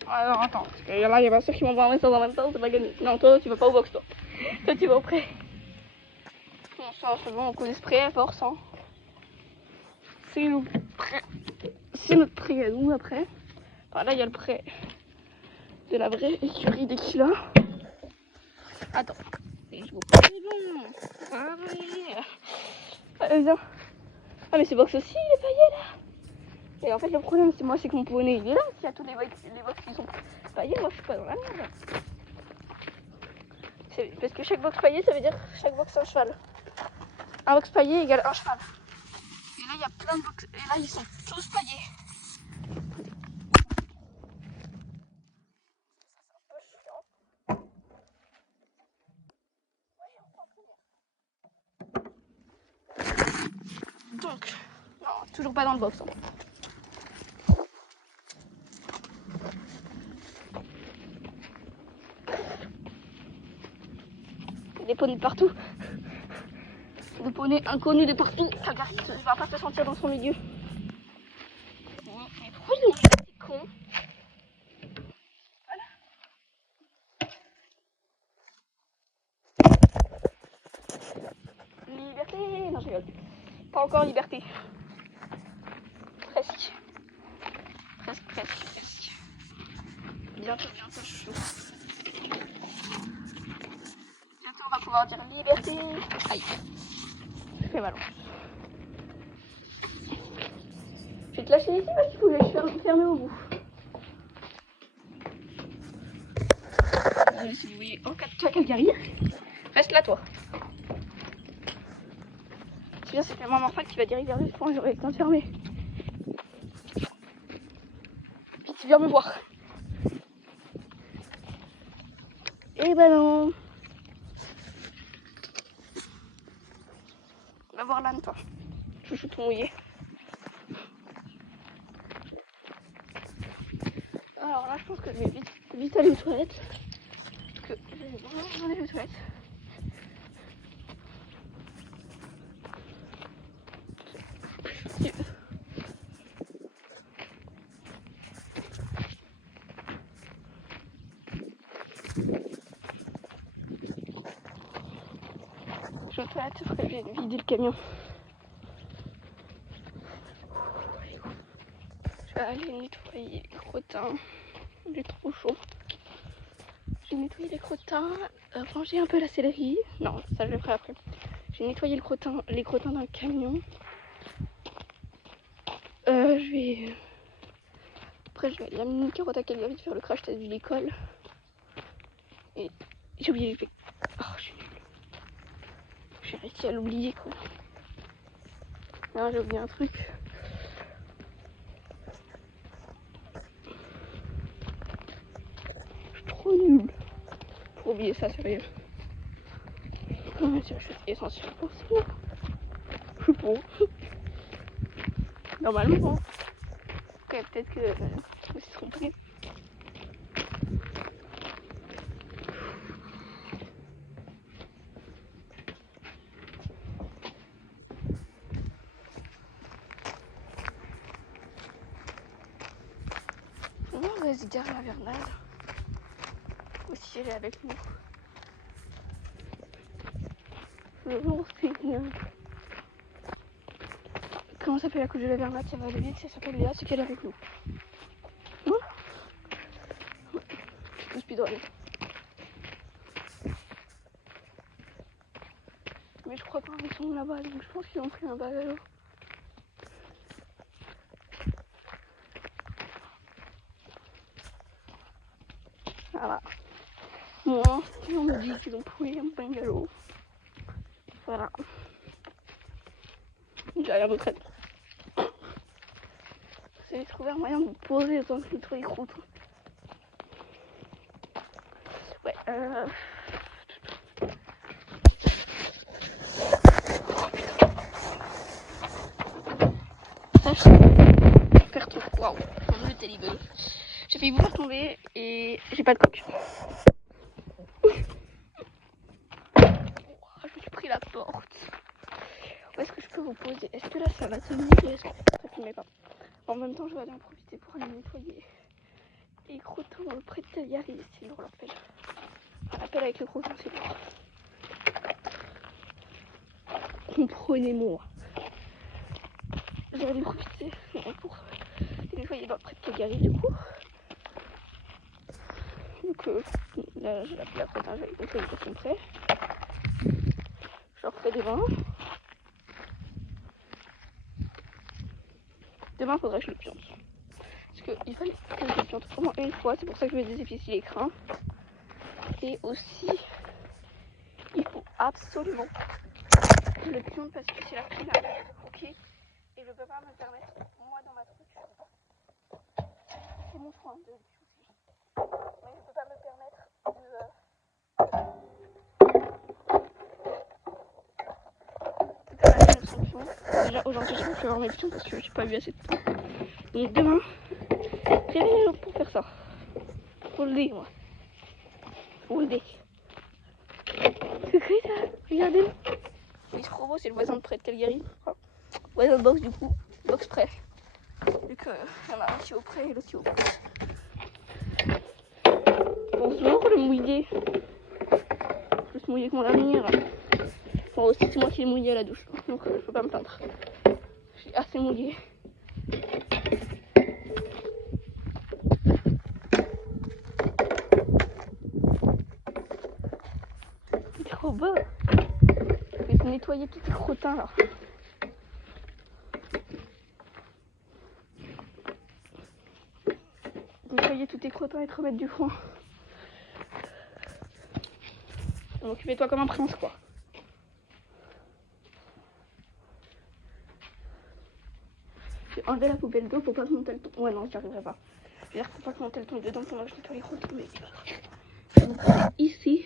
Alors attends, parce que là il y a ma soeur qui m'envoie un message en même temps, c'est pas gagné. Non, toi tu vas pas au box, toi. Toi tu vas au prêt. Bon, ça c'est bon, on connaît ce prêt à force. Hein. C'est notre prêt à nous après. Enfin, là il y a le prêt de la vraie écurie des kilos. Attends. Je vous prends bon. Allez, viens. Ah mais ce box aussi il est paillé là. Et en fait le problème c'est moi c'est que mon poney il est là. S'il y a tous les box qui sont paillés, moi je suis pas dans la merde. Parce que chaque box paillé ça veut dire chaque box un cheval. Un box paillé égale un cheval. Et là il y a plein de box. Et là ils sont tous paillés. Donc, non, toujours pas dans le box. Hein. Des poneys de partout. Des poneys inconnus de partout. Calgary, il va pas se sentir dans son milieu. Mais pourquoi ils ont fait des cons? Voilà. Liberté. Non, je rigole. Pas encore liberté. Presque. Presque. Bientôt, chou. Bientôt, on va pouvoir dire liberté. Aïe. Ça fait mal. Je vais te lâcher ici parce qu'il faut que je sois fermé au bout. Si vous voyez en cas de Calgary, reste là, toi. C'est bien, c'est tellement Franck qui va direct vers le point, j'aurais le fermé. Puis tu viens me voir. Et ben non. Va voir l'âne, toi. Chouchou tout mouillé. Alors là, je pense que je vais vite aller aux toilettes. Parce que j'ai vraiment besoin d'aller aux toilettes. Je vais aux toilettes parce que j'ai vidé le camion. Je vais aller nettoyer les crottins. Il est trop chaud. J'ai nettoyé les crottins, rangé un peu la céleri. Non, ça je le ferai après. J'ai nettoyé les crottins d'un camion. Après je vais amener une carotte à Calgary faire le crash test de l'école. Et j'ai oublié les... Oh, je suis nulle. J'ai réussi à l'oublier quoi. Non, j'ai oublié un truc. Je suis trop nulle pour oublier ça, sérieux. C'est essentiel pour ça. Je sais pas. Normalement. Ok, peut-être que je me suis trompée. On va se dire la Vernade. Aussi elle est avec nous. Le jour c'est comment s'appelle la couche de la Vernade, ça va aller vite, ça s'appelle Léa, c'est qu'elle est avec nous. Ouais. Tout speedrun. Mais je crois pas qu'ils sont là-bas, donc je pense qu'ils ont pris un balado. Voilà. Moi, on me dit qu'ils ont pris un bungalow. Voilà. J'ai rien d'autre à dire. J'ai trouvé un moyen de vous poser autant que nettoyer les croûtes. Ouais, ça, je vais faire tout. Waouh, le téléphone. J'ai failli vous faire tomber et j'ai pas de coque. Je me suis pris la porte. Où est-ce que je peux vous poser? Est-ce que là ça va tenir? Est-ce que ça filmait pas? En même temps, je vais aller en profiter pour aller nettoyer les crottins dans le pré de Calgary. C'est lourd l'appel. L'appel avec le crottin, c'est lourd. Comprenez-moi. Je vais aller profiter pour nettoyer dans le pré de Calgary du coup. Donc là, j'ai appelé la crottin, j'avais contrôlé qu'ils sont prêts. Je leur fais des bains. Demain, il faudrait que je le pionce. Parce qu'il fallait que je le pionce au moins une fois. C'est pour ça que je vais désépicer les crins. Et aussi, il faut absolument que je le pionce parce que c'est la fille là. Ok. Et je peux pas me permettre, moi dans ma truc. C'est mon soin de le pioncer. Mais je peux pas me permettre de faire la sanction. Déjà aujourd'hui, je vais faire mes pions parce que j'ai pas eu assez de temps. Donc demain, réveillez-le pour faire ça. Faut le dire, moi. Faut le dire. C'est quoi ça? Regardez. Il est trop beau, c'est le voisin de près de Calgary. Enfin, voisin de box du coup, box près. Vu qu'il y en a un qui est au près et l'autre qui est au près. Bonjour le mouillé. Je me suis mouillé avec mon avenir. Bon aussi c'est moi qui l'ai mouillé à la douche. Donc je peux pas me plaindre. Je suis assez mouillée. C'est trop beau. Je vais nettoyer tous les crottins là. Nettoyer tous tes crottins et te remettre du foin. Donc fais-toi comme un prince quoi. J'ai enlevé la poubelle d'eau pour pas que mon tel tombe. Ouais non j'y arriverai pas. Je veux dire pour pas que mon tel tombe dedans pendant que je nettoie les crottins. Mais ici,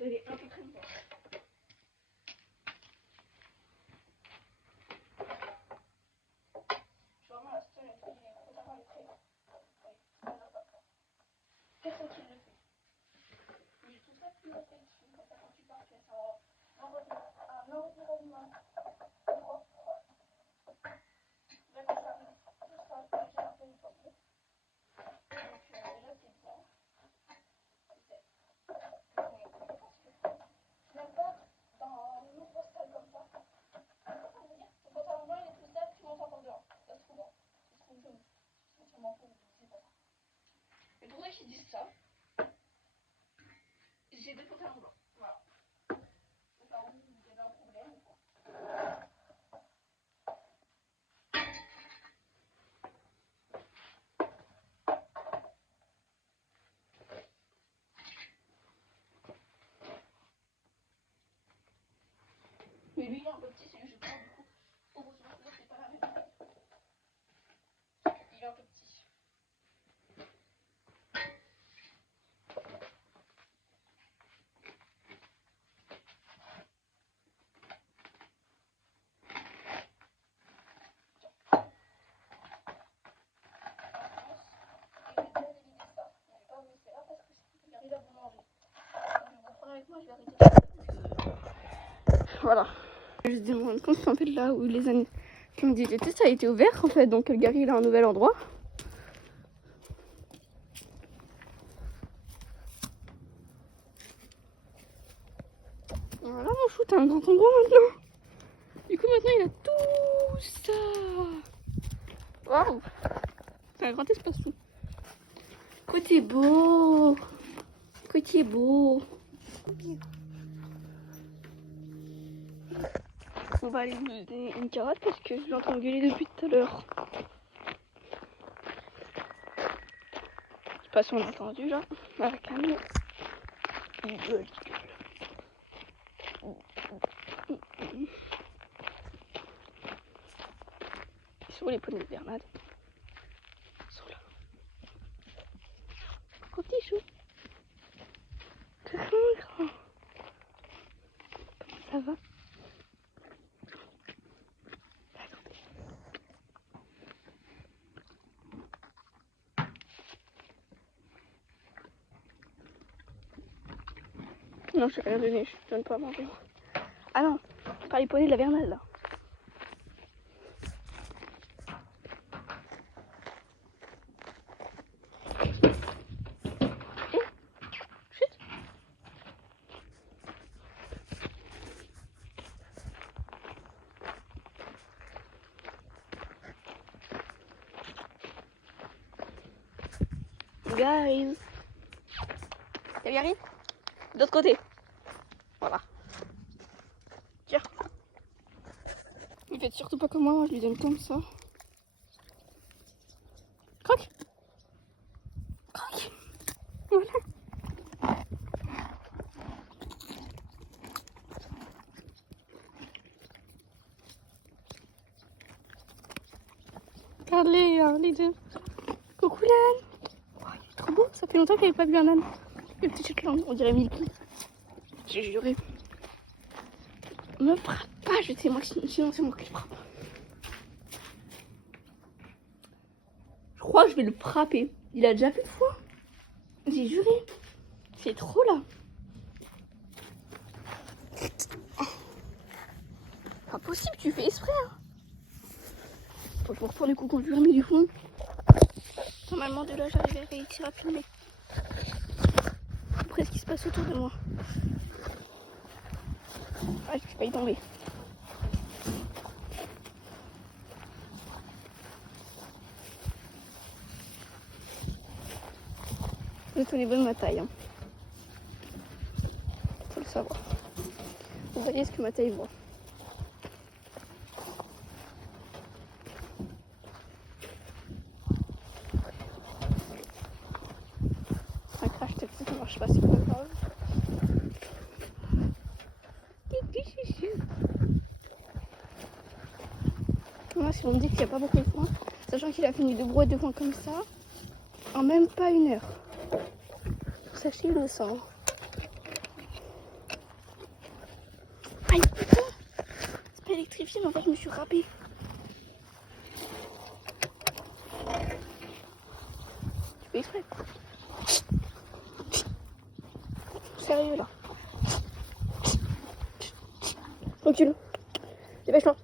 elle est un peu très forte. ça. J'ai deux pantalons blancs. Voilà. Au cas où il y avait un problème ou quoi. Mais lui, il est un peu petit, c'est que je prends du coup. Heureusement que c'est pas la même taille. Il est un peu petit. Voilà. Je me rends compte qu'en fait là où les années qui me disaient ça a été ouvert en fait, donc le Gary il a un nouvel endroit. Voilà mon chou, t'as un grand endroit maintenant. Du coup maintenant il a tout ça. Waouh. C'est un grand espace tout. Côté beau. Côté beau. On va aller lui donner une carotte parce que je l'entends gueuler depuis tout à l'heure. Je sais pas si on a entendu là. À la caméra. Il gueule. Ils sont où les poneys de Bernade? Ils sont là. Gros petit chou. Grand. Comment ça va? Non, je t'ai rien donné, je donne pas à manger. Ah non, pas les poneys de la Bernade là. Chut. Guys. Y'a Gary? D'autre côté. Voilà. Tiens. Ne faites surtout pas comme moi, je lui donne comme ça. Croque. Croque. Voilà. Regarde-les, les deux. Coucou l'âne. Oh, il est trop beau, ça fait longtemps qu'il n'avait pas vu un âne. Le petit Shetland, on dirait Milky. J'ai juré. Me frappe pas, je sais moi, sinon c'est moi qui le frappe. Je crois que je vais le frapper. Il a déjà fait une fois. J'ai juré. C'est trop là. Pas possible, tu fais exprès. Hein. Faut que je me retourne les coups quand je lui remets du fond. Normalement de là j'arrive à réussir à filmer. Après ce qui se passe autour de moi. Ah, je vais pas y tomber. Vous tenez bonne ma taille. Hein. Faut le savoir. Vous voyez ce que ma taille voit. Un crash test, ça marche pas, c'est pas grave. Moi, si on me dit qu'il n'y a pas beaucoup de points, sachant qu'il a fini de broyer 2 points comme ça, en même pas 1 heure. Sachez-le ça. Aïe putain! C'est pas électrifié, mais en fait je me suis râpée. Tu fais exprès. Sérieux là. Recule. Dépêche-toi.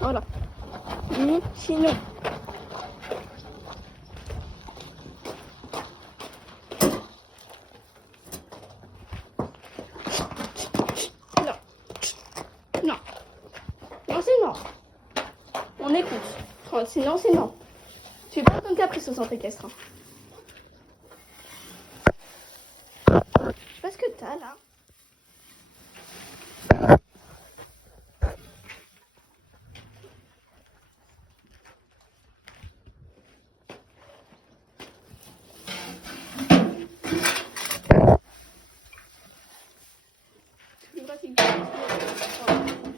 Voilà. Sinon. Non. Non. Non. non, c'est non. On écoute. Quand c'est non, c'est non. Tu fais pas ton caprice au centre équestre. Je sais pas ce que t'as là.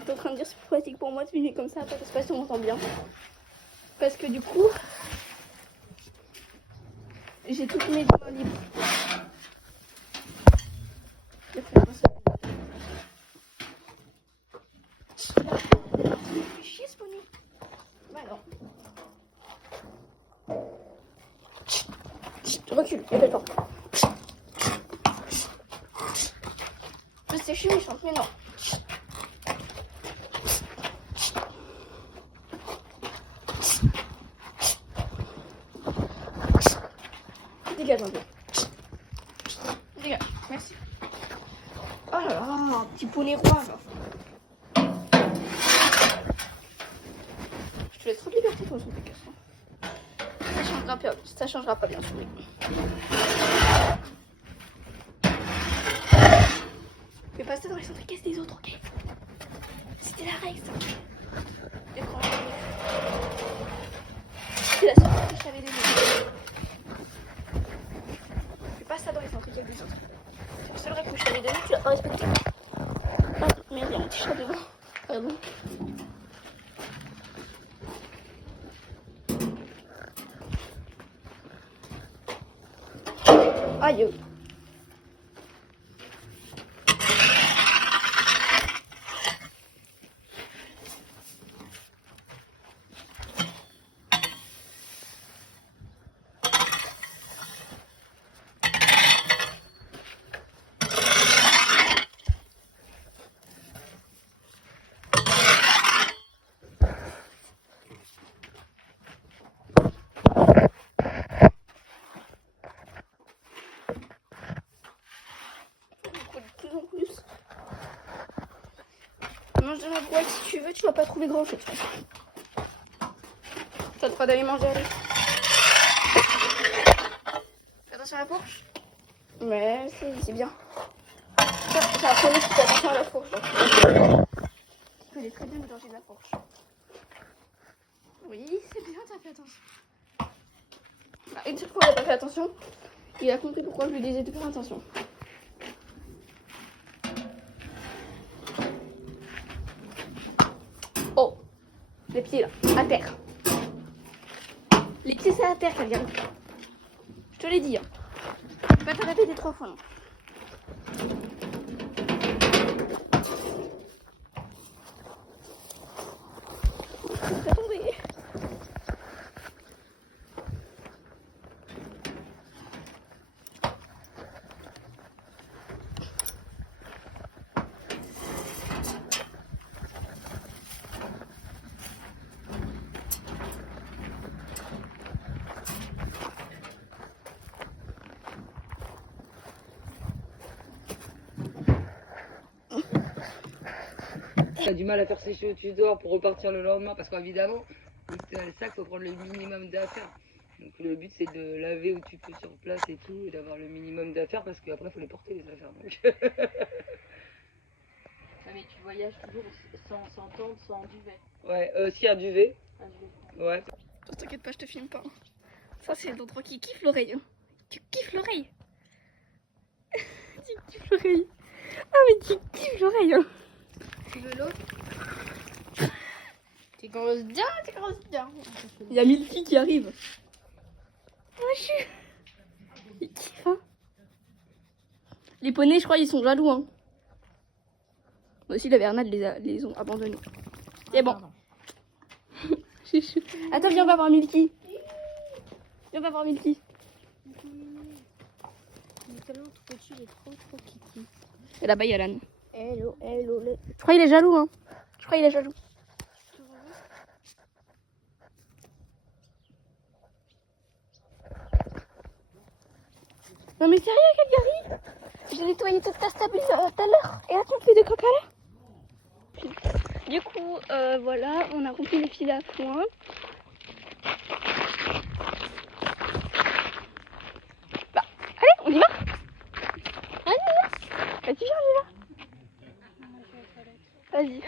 J'étais en train de dire c'est plus pratique pour moi de filmer comme ça, parce que je sais pas si on m'entend bien. Parce que du coup, j'ai toutes mes mains libres. Je vais faire ça. Fais chier ce poney. Bah non. Recule, ne fais pas. Je suis méchante, mais non. Dégage un peu. Dégage, merci. Oh là là, un petit poney roi là. Je te laisse trop de liberté toi, son pécasse. Ça changera pas bien sûr. Fais pas ça dans les centres caisses des autres, ok? C'était la règle, ça. L'écran. C'est la seule fois que je t'avais donné. Fais pas ça dans les centres caisses des autres. C'est la seule règle que je t'avais donnée, tu l'as pas respectée. Pardon, merde, il y a un petit chat devant. Pardon. Aïe. Mange de ma boîte si tu veux, tu vas pas trouver grand chose. T'as le droit d'aller manger avec. Fais attention à la fourche. Mais c'est bien. C'est un poney qui fait attention à la fourche. Donc. Tu connais très bien le danger de la fourche. Oui, c'est bien, t'as fait attention. Une seule fois, il a pas fait attention. Il a compris pourquoi je lui disais de faire attention. Oh, les pieds là, à terre. Les pieds c'est à terre qu'elle vient. Je te l'ai dit. Hein. Je vais pas te répéter 3 fois non. Fais tomber. T'as du mal à faire sécher au-dessus dehors pour repartir le lendemain parce qu'évidemment, si t'es dans les sacs, il faut prendre le minimum d'affaires. Donc le but c'est de laver où tu peux sur place et tout et d'avoir le minimum d'affaires parce qu'après il faut les porter les affaires. Donc. Ah, mais tu voyages toujours sans tente, sans duvet. Ouais, aussi un duvet. Un duvet. Ouais. T'inquiète pas, je te filme pas. Ça c'est l'endroit qui kiffe l'oreille. Hein. Tu kiffes l'oreille. Tu kiffes l'oreille. Ah mais tu kiffes l'oreille. Hein. Tu veux l'eau? Tu grosses bien, tu grosses bien. Il y a 1000 filles qui arrivent. Oh, il kiffe, hein. Les poneys, je crois, ils sont jaloux. Hein. Moi aussi, la Bernade les ont abandonnés. C'est bon. Attends, viens, on va voir Milky. Viens, on va voir Milky. Il est tellement tout petit, il est trop kiki. Et là-bas, il y a l'âne. Hello, hello, hello. Je crois qu'il est jaloux, hein. Je crois qu'il est jaloux. Non mais sérieux, Calgary? J'ai nettoyé toute ta stable tout à l'heure. Et là, tu me fais des coca là? Du coup, voilà, on a rempli les fils à foin. Bah, allez, on y va. Allez, vas-y, viens, on y va. Vas-y.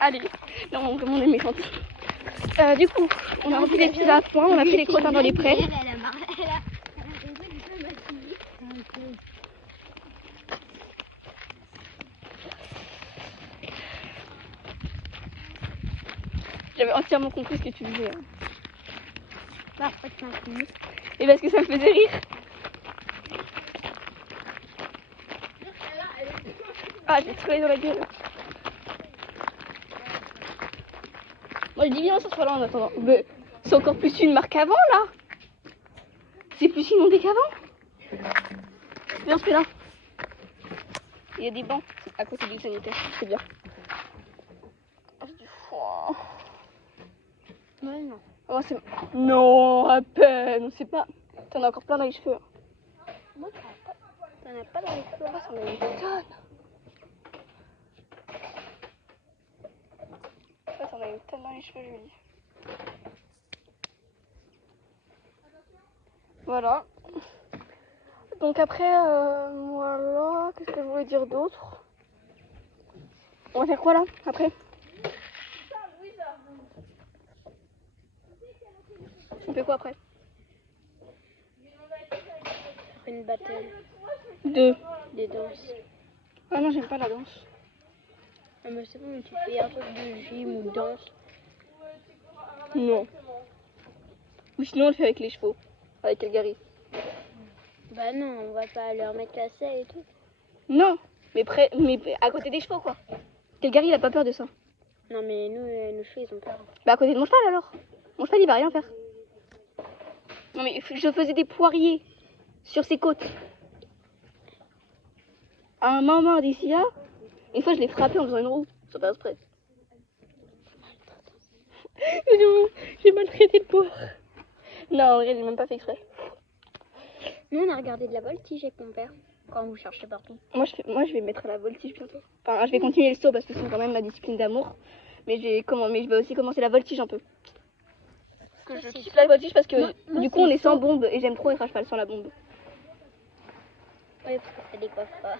Allez, non, vraiment, on est méchants. Du coup, on a rempli les fils à foin, on a fait les crottins dans les prés. Elle a marre. Elle a compris du peu maquillée. J'avais entièrement compris ce que tu disais. Hein. Bah, pourquoi tu m'as fini? Et parce que ça me faisait rire. Ah, j'ai trouvé dans la gueule. Moi, je dis viens, on s'en là en attendant. Mais c'est encore plus une marque avant, là. C'est plus inondé qu'avant. Viens, celui-là. Il y a des bancs à côté du sanitaire, c'est bien. Ah, c'est du foin. Ouais, non. Oh, c'est... Non, à peine, on sait pas. T'en as encore plein dans les cheveux. Moi, t'en as pas dans les cheveux. Moi, ça m'étonne. Ça, t'en as une tonne dans les cheveux, Julie. Voilà. Donc après, voilà, qu'est-ce que je voulais dire d'autre? On va faire quoi là, après? On fait quoi après? Une battle. Deux. Des danses. Ah non, j'aime pas la danse. Ah, mais c'est bon, tu fais un truc de gym ou de danse. Non. Ou sinon on le fait avec les chevaux. Avec Calgary. Bah non, on va pas leur mettre la selle et tout. Non, mais à côté des chevaux quoi. Calgary il a pas peur de ça. Non, mais nous, nos cheveux, ils ont peur. Bah à côté de mon cheval alors. Mon cheval il va rien faire. Non mais je faisais des poiriers sur ses côtes. À un moment d'ici là, une fois je l'ai frappé en faisant une roue. Sans faire exprès. Non, j'ai maltraité le pauvre. Non, en vrai j'ai même pas fait exprès. Nous, on a regardé de la voltige avec mon père quand vous cherchez partout. Moi je vais mettre à la voltige bientôt. Enfin je vais continuer le saut parce que c'est quand même ma discipline d'amour. Mais je vais aussi commencer la voltige un peu. Parce que je kiffe la voltige parce que moi, du coup on est sans bombe et j'aime trop être à cheval sans la bombe. Oui, parce que ça décoiffe pas.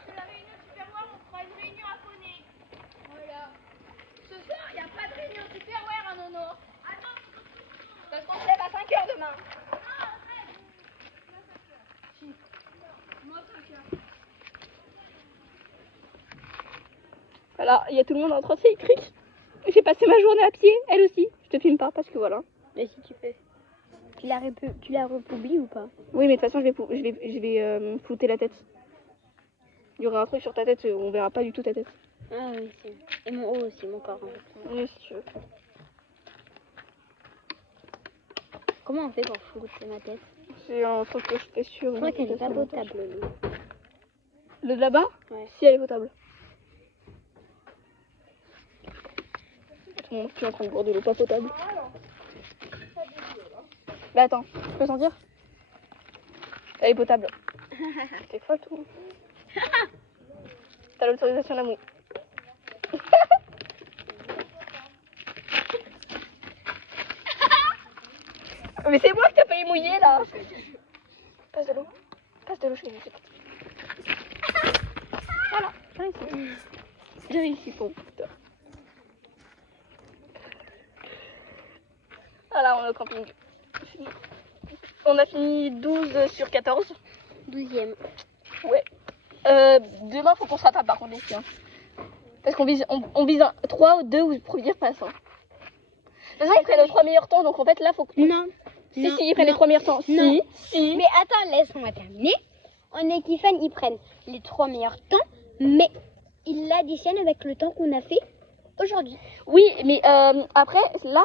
Parce qu'on se lève à 5h demain. Voilà, il y a tout le monde en train de s'écrire. J'ai passé ma journée à pied, elle aussi. Je te filme pas parce que voilà. Mais si tu fais. Tu la republies ou pas? Oui, mais de toute façon, je vais flouter la tête. Il y aura un truc sur ta tête, on verra pas du tout ta tête. Ah oui, c'est. Et mon haut aussi, mon corps. Oui, si tu veux. Comment on fait pour flouter ma tête? C'est un truc que je fais sur. Je crois qu'elle est pas potable, l'eau. Le de là-bas? Ouais. Si, elle est potable. Tout le monde est en train de boire de l'eau pas potable. Bah attends, je peux sentir? Elle est potable. T'es folle, toi. T'as l'autorisation d'amour. Mais c'est moi qui t'as payé mouillé là. Passe de l'eau. Passe de l'eau, je fais une petite. Voilà, viens ici. Viens ici, ton putain. Voilà, on est au camping. On a fini 12 sur 14. 12e. Ouais. Demain, faut qu'on se rattrape par contre les filles. Hein. Parce qu'on vise, on vise 3 ou 2 ou première passe. Hein. De toute façon, ils prennent les 3 meilleurs temps, donc en fait là, faut que... Non. Si, non, si, ils prennent les 3 meilleurs temps. Non. Si. Mais attends, laisse-moi terminer. En équifan, ils prennent les 3 meilleurs temps, mais ils l'additionnent avec le temps qu'on a fait aujourd'hui. Oui, mais après, là,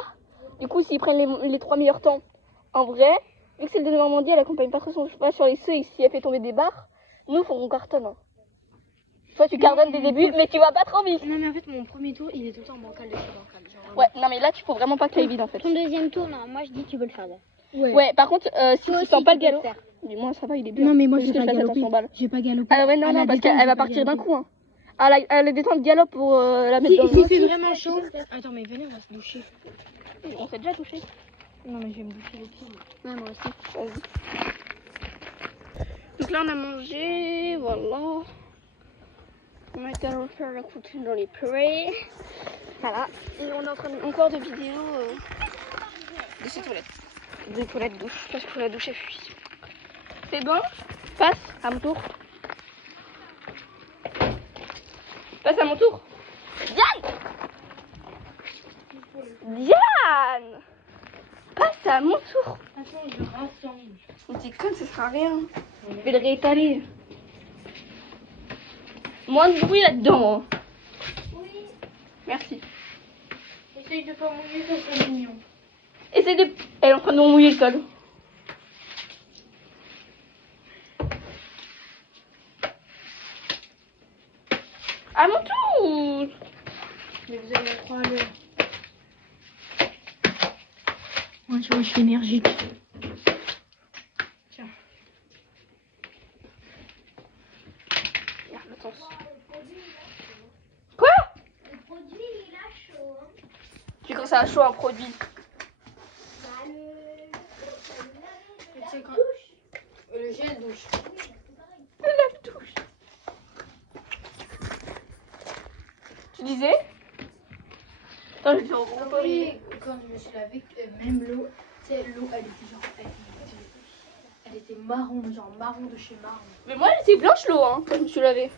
du coup, s'ils prennent les 3 meilleurs temps, en vrai, vu que celle de Normandie, elle accompagne pas trop son cheval sur les seuils, si elle fait tomber des barres, nous, faut qu'on cartonne. Hein. Toi, tu cartonnes des débuts, mais tu vas pas trop vite. Non, mais en fait, mon premier tour, il est tout le temps bancal de chez bancal. Genre, Ouais, non, mais là, tu faut vraiment pas que tu ailles vite en fait. Ton deuxième tour, non, moi je dis tu peux le faire là. Ouais, par contre, si Toi tu aussi, sens pas tu le peux le galop, faire. dis-moi, ça va, il est bien. Non, mais moi, Faut je juste vais que pas fasse attention aux galoper. balles. Je vais pas galoper. Ah ouais, non, À la non, parce détente, qu'elle je va vais pas partir d'un galoper. coup. Hein. à la détente galop pour la mettre dans Si l'eau. c'est vraiment chaud. Attends, mais venez, on va se doucher. On s'est déjà touché. Non, mais je vais me doucher les pieds. Ouais, moi aussi. Vas-y. Donc là, on a mangé, voilà. On va aller refaire la couture dans les prés. Voilà. Et on est en train de encore de vidéos de ces toilettes. Des toilettes douche. Parce que la douche est fuie. C'est bon. Passe à mon tour. Passe à mon tour. Diane! Diane! Passe à mon tour. Attends, je rassemble. On dit comme ça sera rien. Je vais le réétaler. Moins de bruit là-dedans. Hein. Oui. Merci. Essaye de pas mouiller, ça serait mignon. Essaye de... Elle est en train de mouiller le sol. À mon tour. Mais vous allez être 3 à l'heure. Moi, tu vois, je suis énergique. Tiens. Regarde, attends. Quoi? Le produit, il a chaud. Hein. Tu quand ça a chaud un produit. Bah, Tu sais quand... Le gel douche. Le lave-douche. Tu disais? Attends, je vais faire un peu rire. Quand je me suis lavé, même l'eau, tu sais, l'eau, elle était genre... Elle était marron, genre marron de chez marron. Mais moi, elle était blanche l'eau, hein, quand je me suis lavée.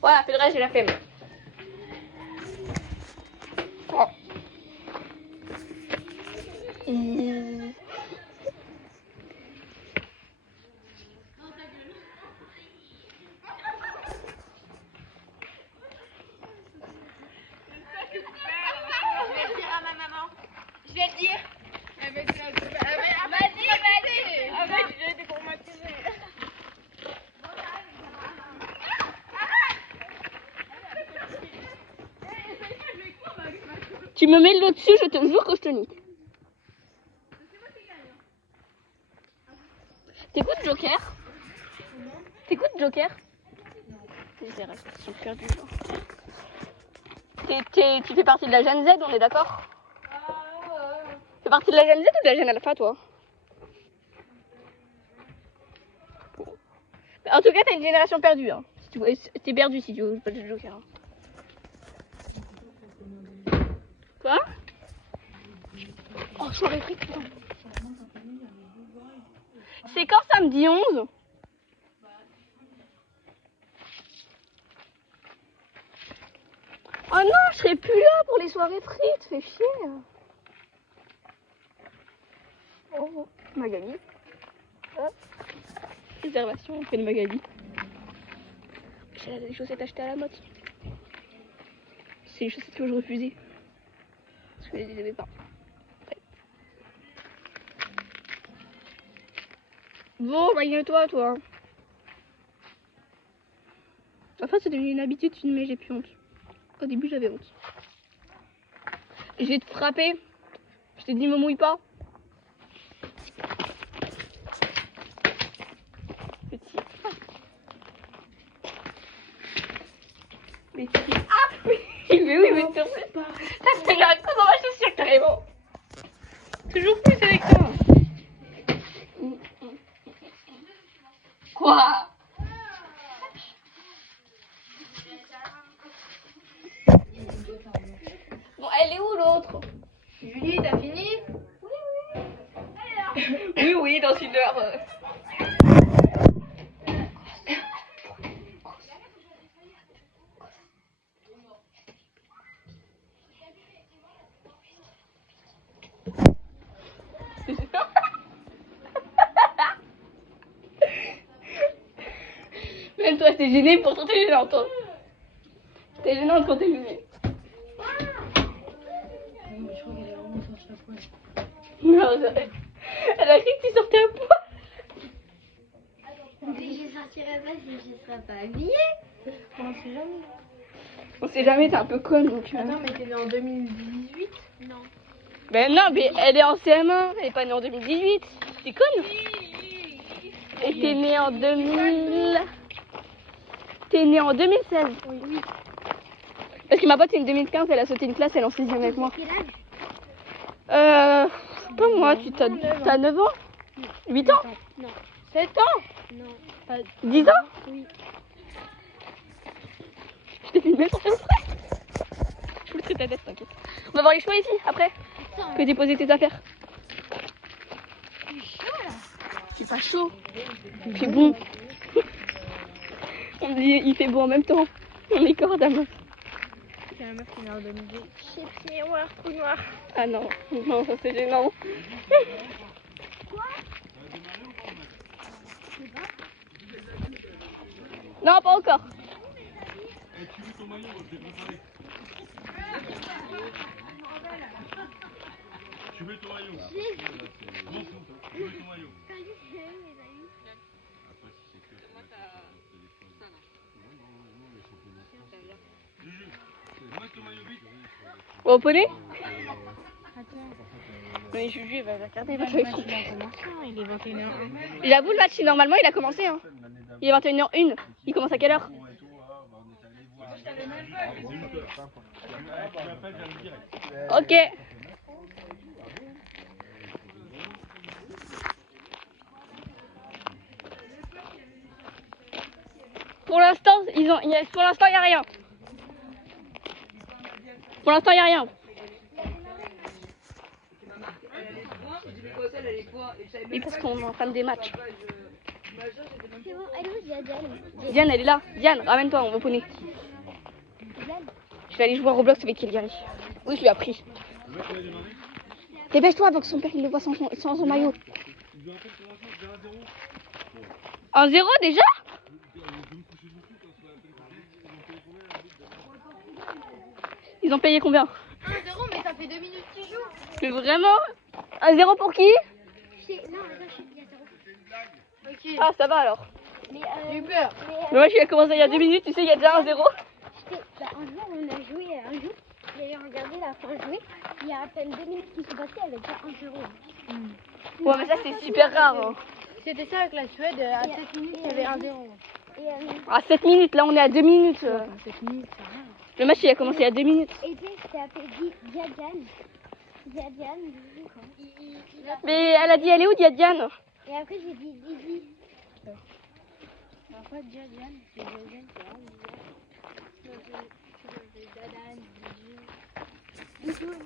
Voilà, après le reste, j'ai la flemme. Oh. Tu me mets l'eau dessus, je te jure que je te nique. T'écoutes Joker? T'écoutes Joker? Non. C'est resté sur le cœur du genre. Tu fais partie de la Gen Z, on est d'accord? Tu fais partie de la Gen Z ou de la Gen Alpha, toi? En tout cas, t'as une génération perdue. Hein. Si t'es perdu si tu veux pas le Joker. Hein. Quoi? Oh, je suis pris, putain. C'est quand samedi 11? Oh non, je serai plus là pour les soirées frites, fais chier. Oh, Magali. Hop. Réservation auprès de Magali. J'ai des chaussettes achetées à la mode. C'est les chaussettes que je refusais. Parce que je les aimais pas. Ouais. Bon, bagne-toi, toi. Enfin, c'est devenu une habitude de filmer, j'ai plus honte. Au début, j'avais honte. Je vais te frapper. Je t'ai dit, me mouille pas. Petit. Mais tu... Ah oui. Mais oui, mais c'est pas. Ça fait un coup dans ma chaussure, carrément. Toujours plus avec toi. Quoi? Bon, elle est où l'autre? Julie, t'as fini? Oui, oui, dans une heure. Même toi, t'es gênée, pourtant t'es gênante. Hein. T'es gênante quand t'es gênée. Non, mais je crois qu'elle est vraiment sortie à poil. Non, elle a cru que tu sortais un poil. Mais je sortirai pas si je serai pas habillée. On sait jamais. On sait jamais, t'es un peu conne donc. Attends, mais t'es née en 2018? Non. Ben non, mais elle est en CM1, elle est pas née en 2018. T'es conne? Et t'es né en 2000... T'es né en 2016. Oui. Parce que ma pote c'est une 2015, elle a sauté une classe, elle est en 6ème avec moi. Quel âge? Pas moi, tu t'as 9 ans? 8 ans? Non. 7 ans? Non. 10 ans? Oui. Je t'ai filmé pour faire exprès. Je vous le traite ta tête, t'inquiète. On va voir les choix ici, après. Que déposer tes affaires. C'est pas chaud. Il fait bon. Il fait beau en même temps. On est cordes à meuf. C'est la meuf qui m'a organisé. Chips miroir, trou noir. Ah non, non, ça c'est gênant. Non, pas encore. Tu veux ton maillot? Tu veux ton maillot? Bon, au poney? Mais Juju, elle va regarder le match avec son père. Il est 21h01. J'avoue, le match, normalement, il a commencé. Hein. Il est 21h01. Il commence à quelle heure? Ok. Pour l'instant, il n'y a rien. Pour l'instant, il n'y a rien. Oui, parce qu'on est en train de des matchs. C'est bon, allez où Diane? Diane, elle est là. Diane, ramène-toi, on va poney. Je vais aller jouer à Roblox avec Kelgary. Oui, je lui ai appris. Dépêche-toi avant que son père il le voit sans son maillot. 1-0 déjà? Ils ont payé combien? 1-0, mais ça fait 2 minutes qu'ils jouent. Mais vraiment? 1-0 pour qui? Non, là, je suis bien 0. Ok. Ah, ça va alors. Mais J'ai eu peur. Mais moi, je suis commencé il y a 2 minutes, tu sais, il y a déjà 1-0. un jour, on a joué un jour. J'ai regardé la fin jouer. Il y a à peine 2 minutes qui sont passées avec déjà 1-0. Ouais, mais ça, c'est super rare. Hein. C'était ça avec la Suède. À 7 minutes, il y avait 1-0. À 7 minutes, là, on est à 2 minutes. 7 minutes, c'est rien. Le match, il a commencé il y a 2 minutes. Et puis, je t'ai appelé Diane. Diane, Mais elle a dit, elle est où, Diane? et après, j'ai dit Didi. Après, Diane, c'est Diane, c'est Dadane, Bisous.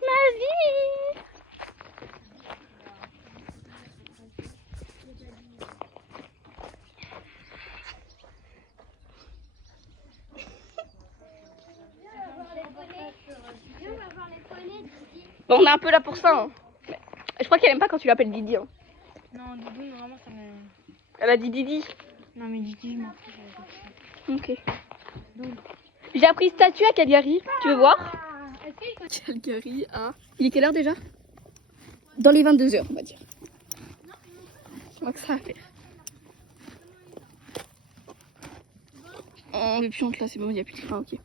Ma vie. Bon, on est un peu là pour ça. Hein. Je crois qu'elle aime pas quand tu l'appelles Didi. Hein. Non, Didi, vraiment, ça me... Elle a dit Didi. Non, mais Didi, je m'en fous. Ok. J'ai appris statut à Calgary. Tu veux voir? Calgary à... Il est quelle heure déjà? Dans les 22h, on va dire. Je crois que ça va faire. Oh, le pionte là, c'est bon, il n'y a plus de frein, ok.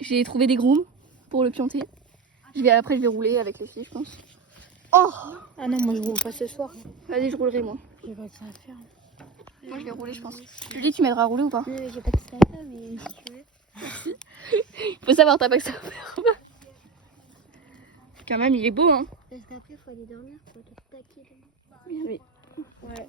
J'ai trouvé des grooms pour le pionter. Après, je vais rouler avec les filles, je pense. Oh! Ah non, moi, je roule pas ce soir. Vas-y, je roulerai moi. J'ai pas que ça à faire. Moi, je vais rouler, je pense. Julie, tu m'aideras à rouler ou pas? J'ai pas de ça à faire, mais si tu veux. Faut savoir, t'as pas que ça à faire. Quand même, il est beau, hein. Parce qu'après, il faut aller dormir pour te taquer. Mais... Ouais.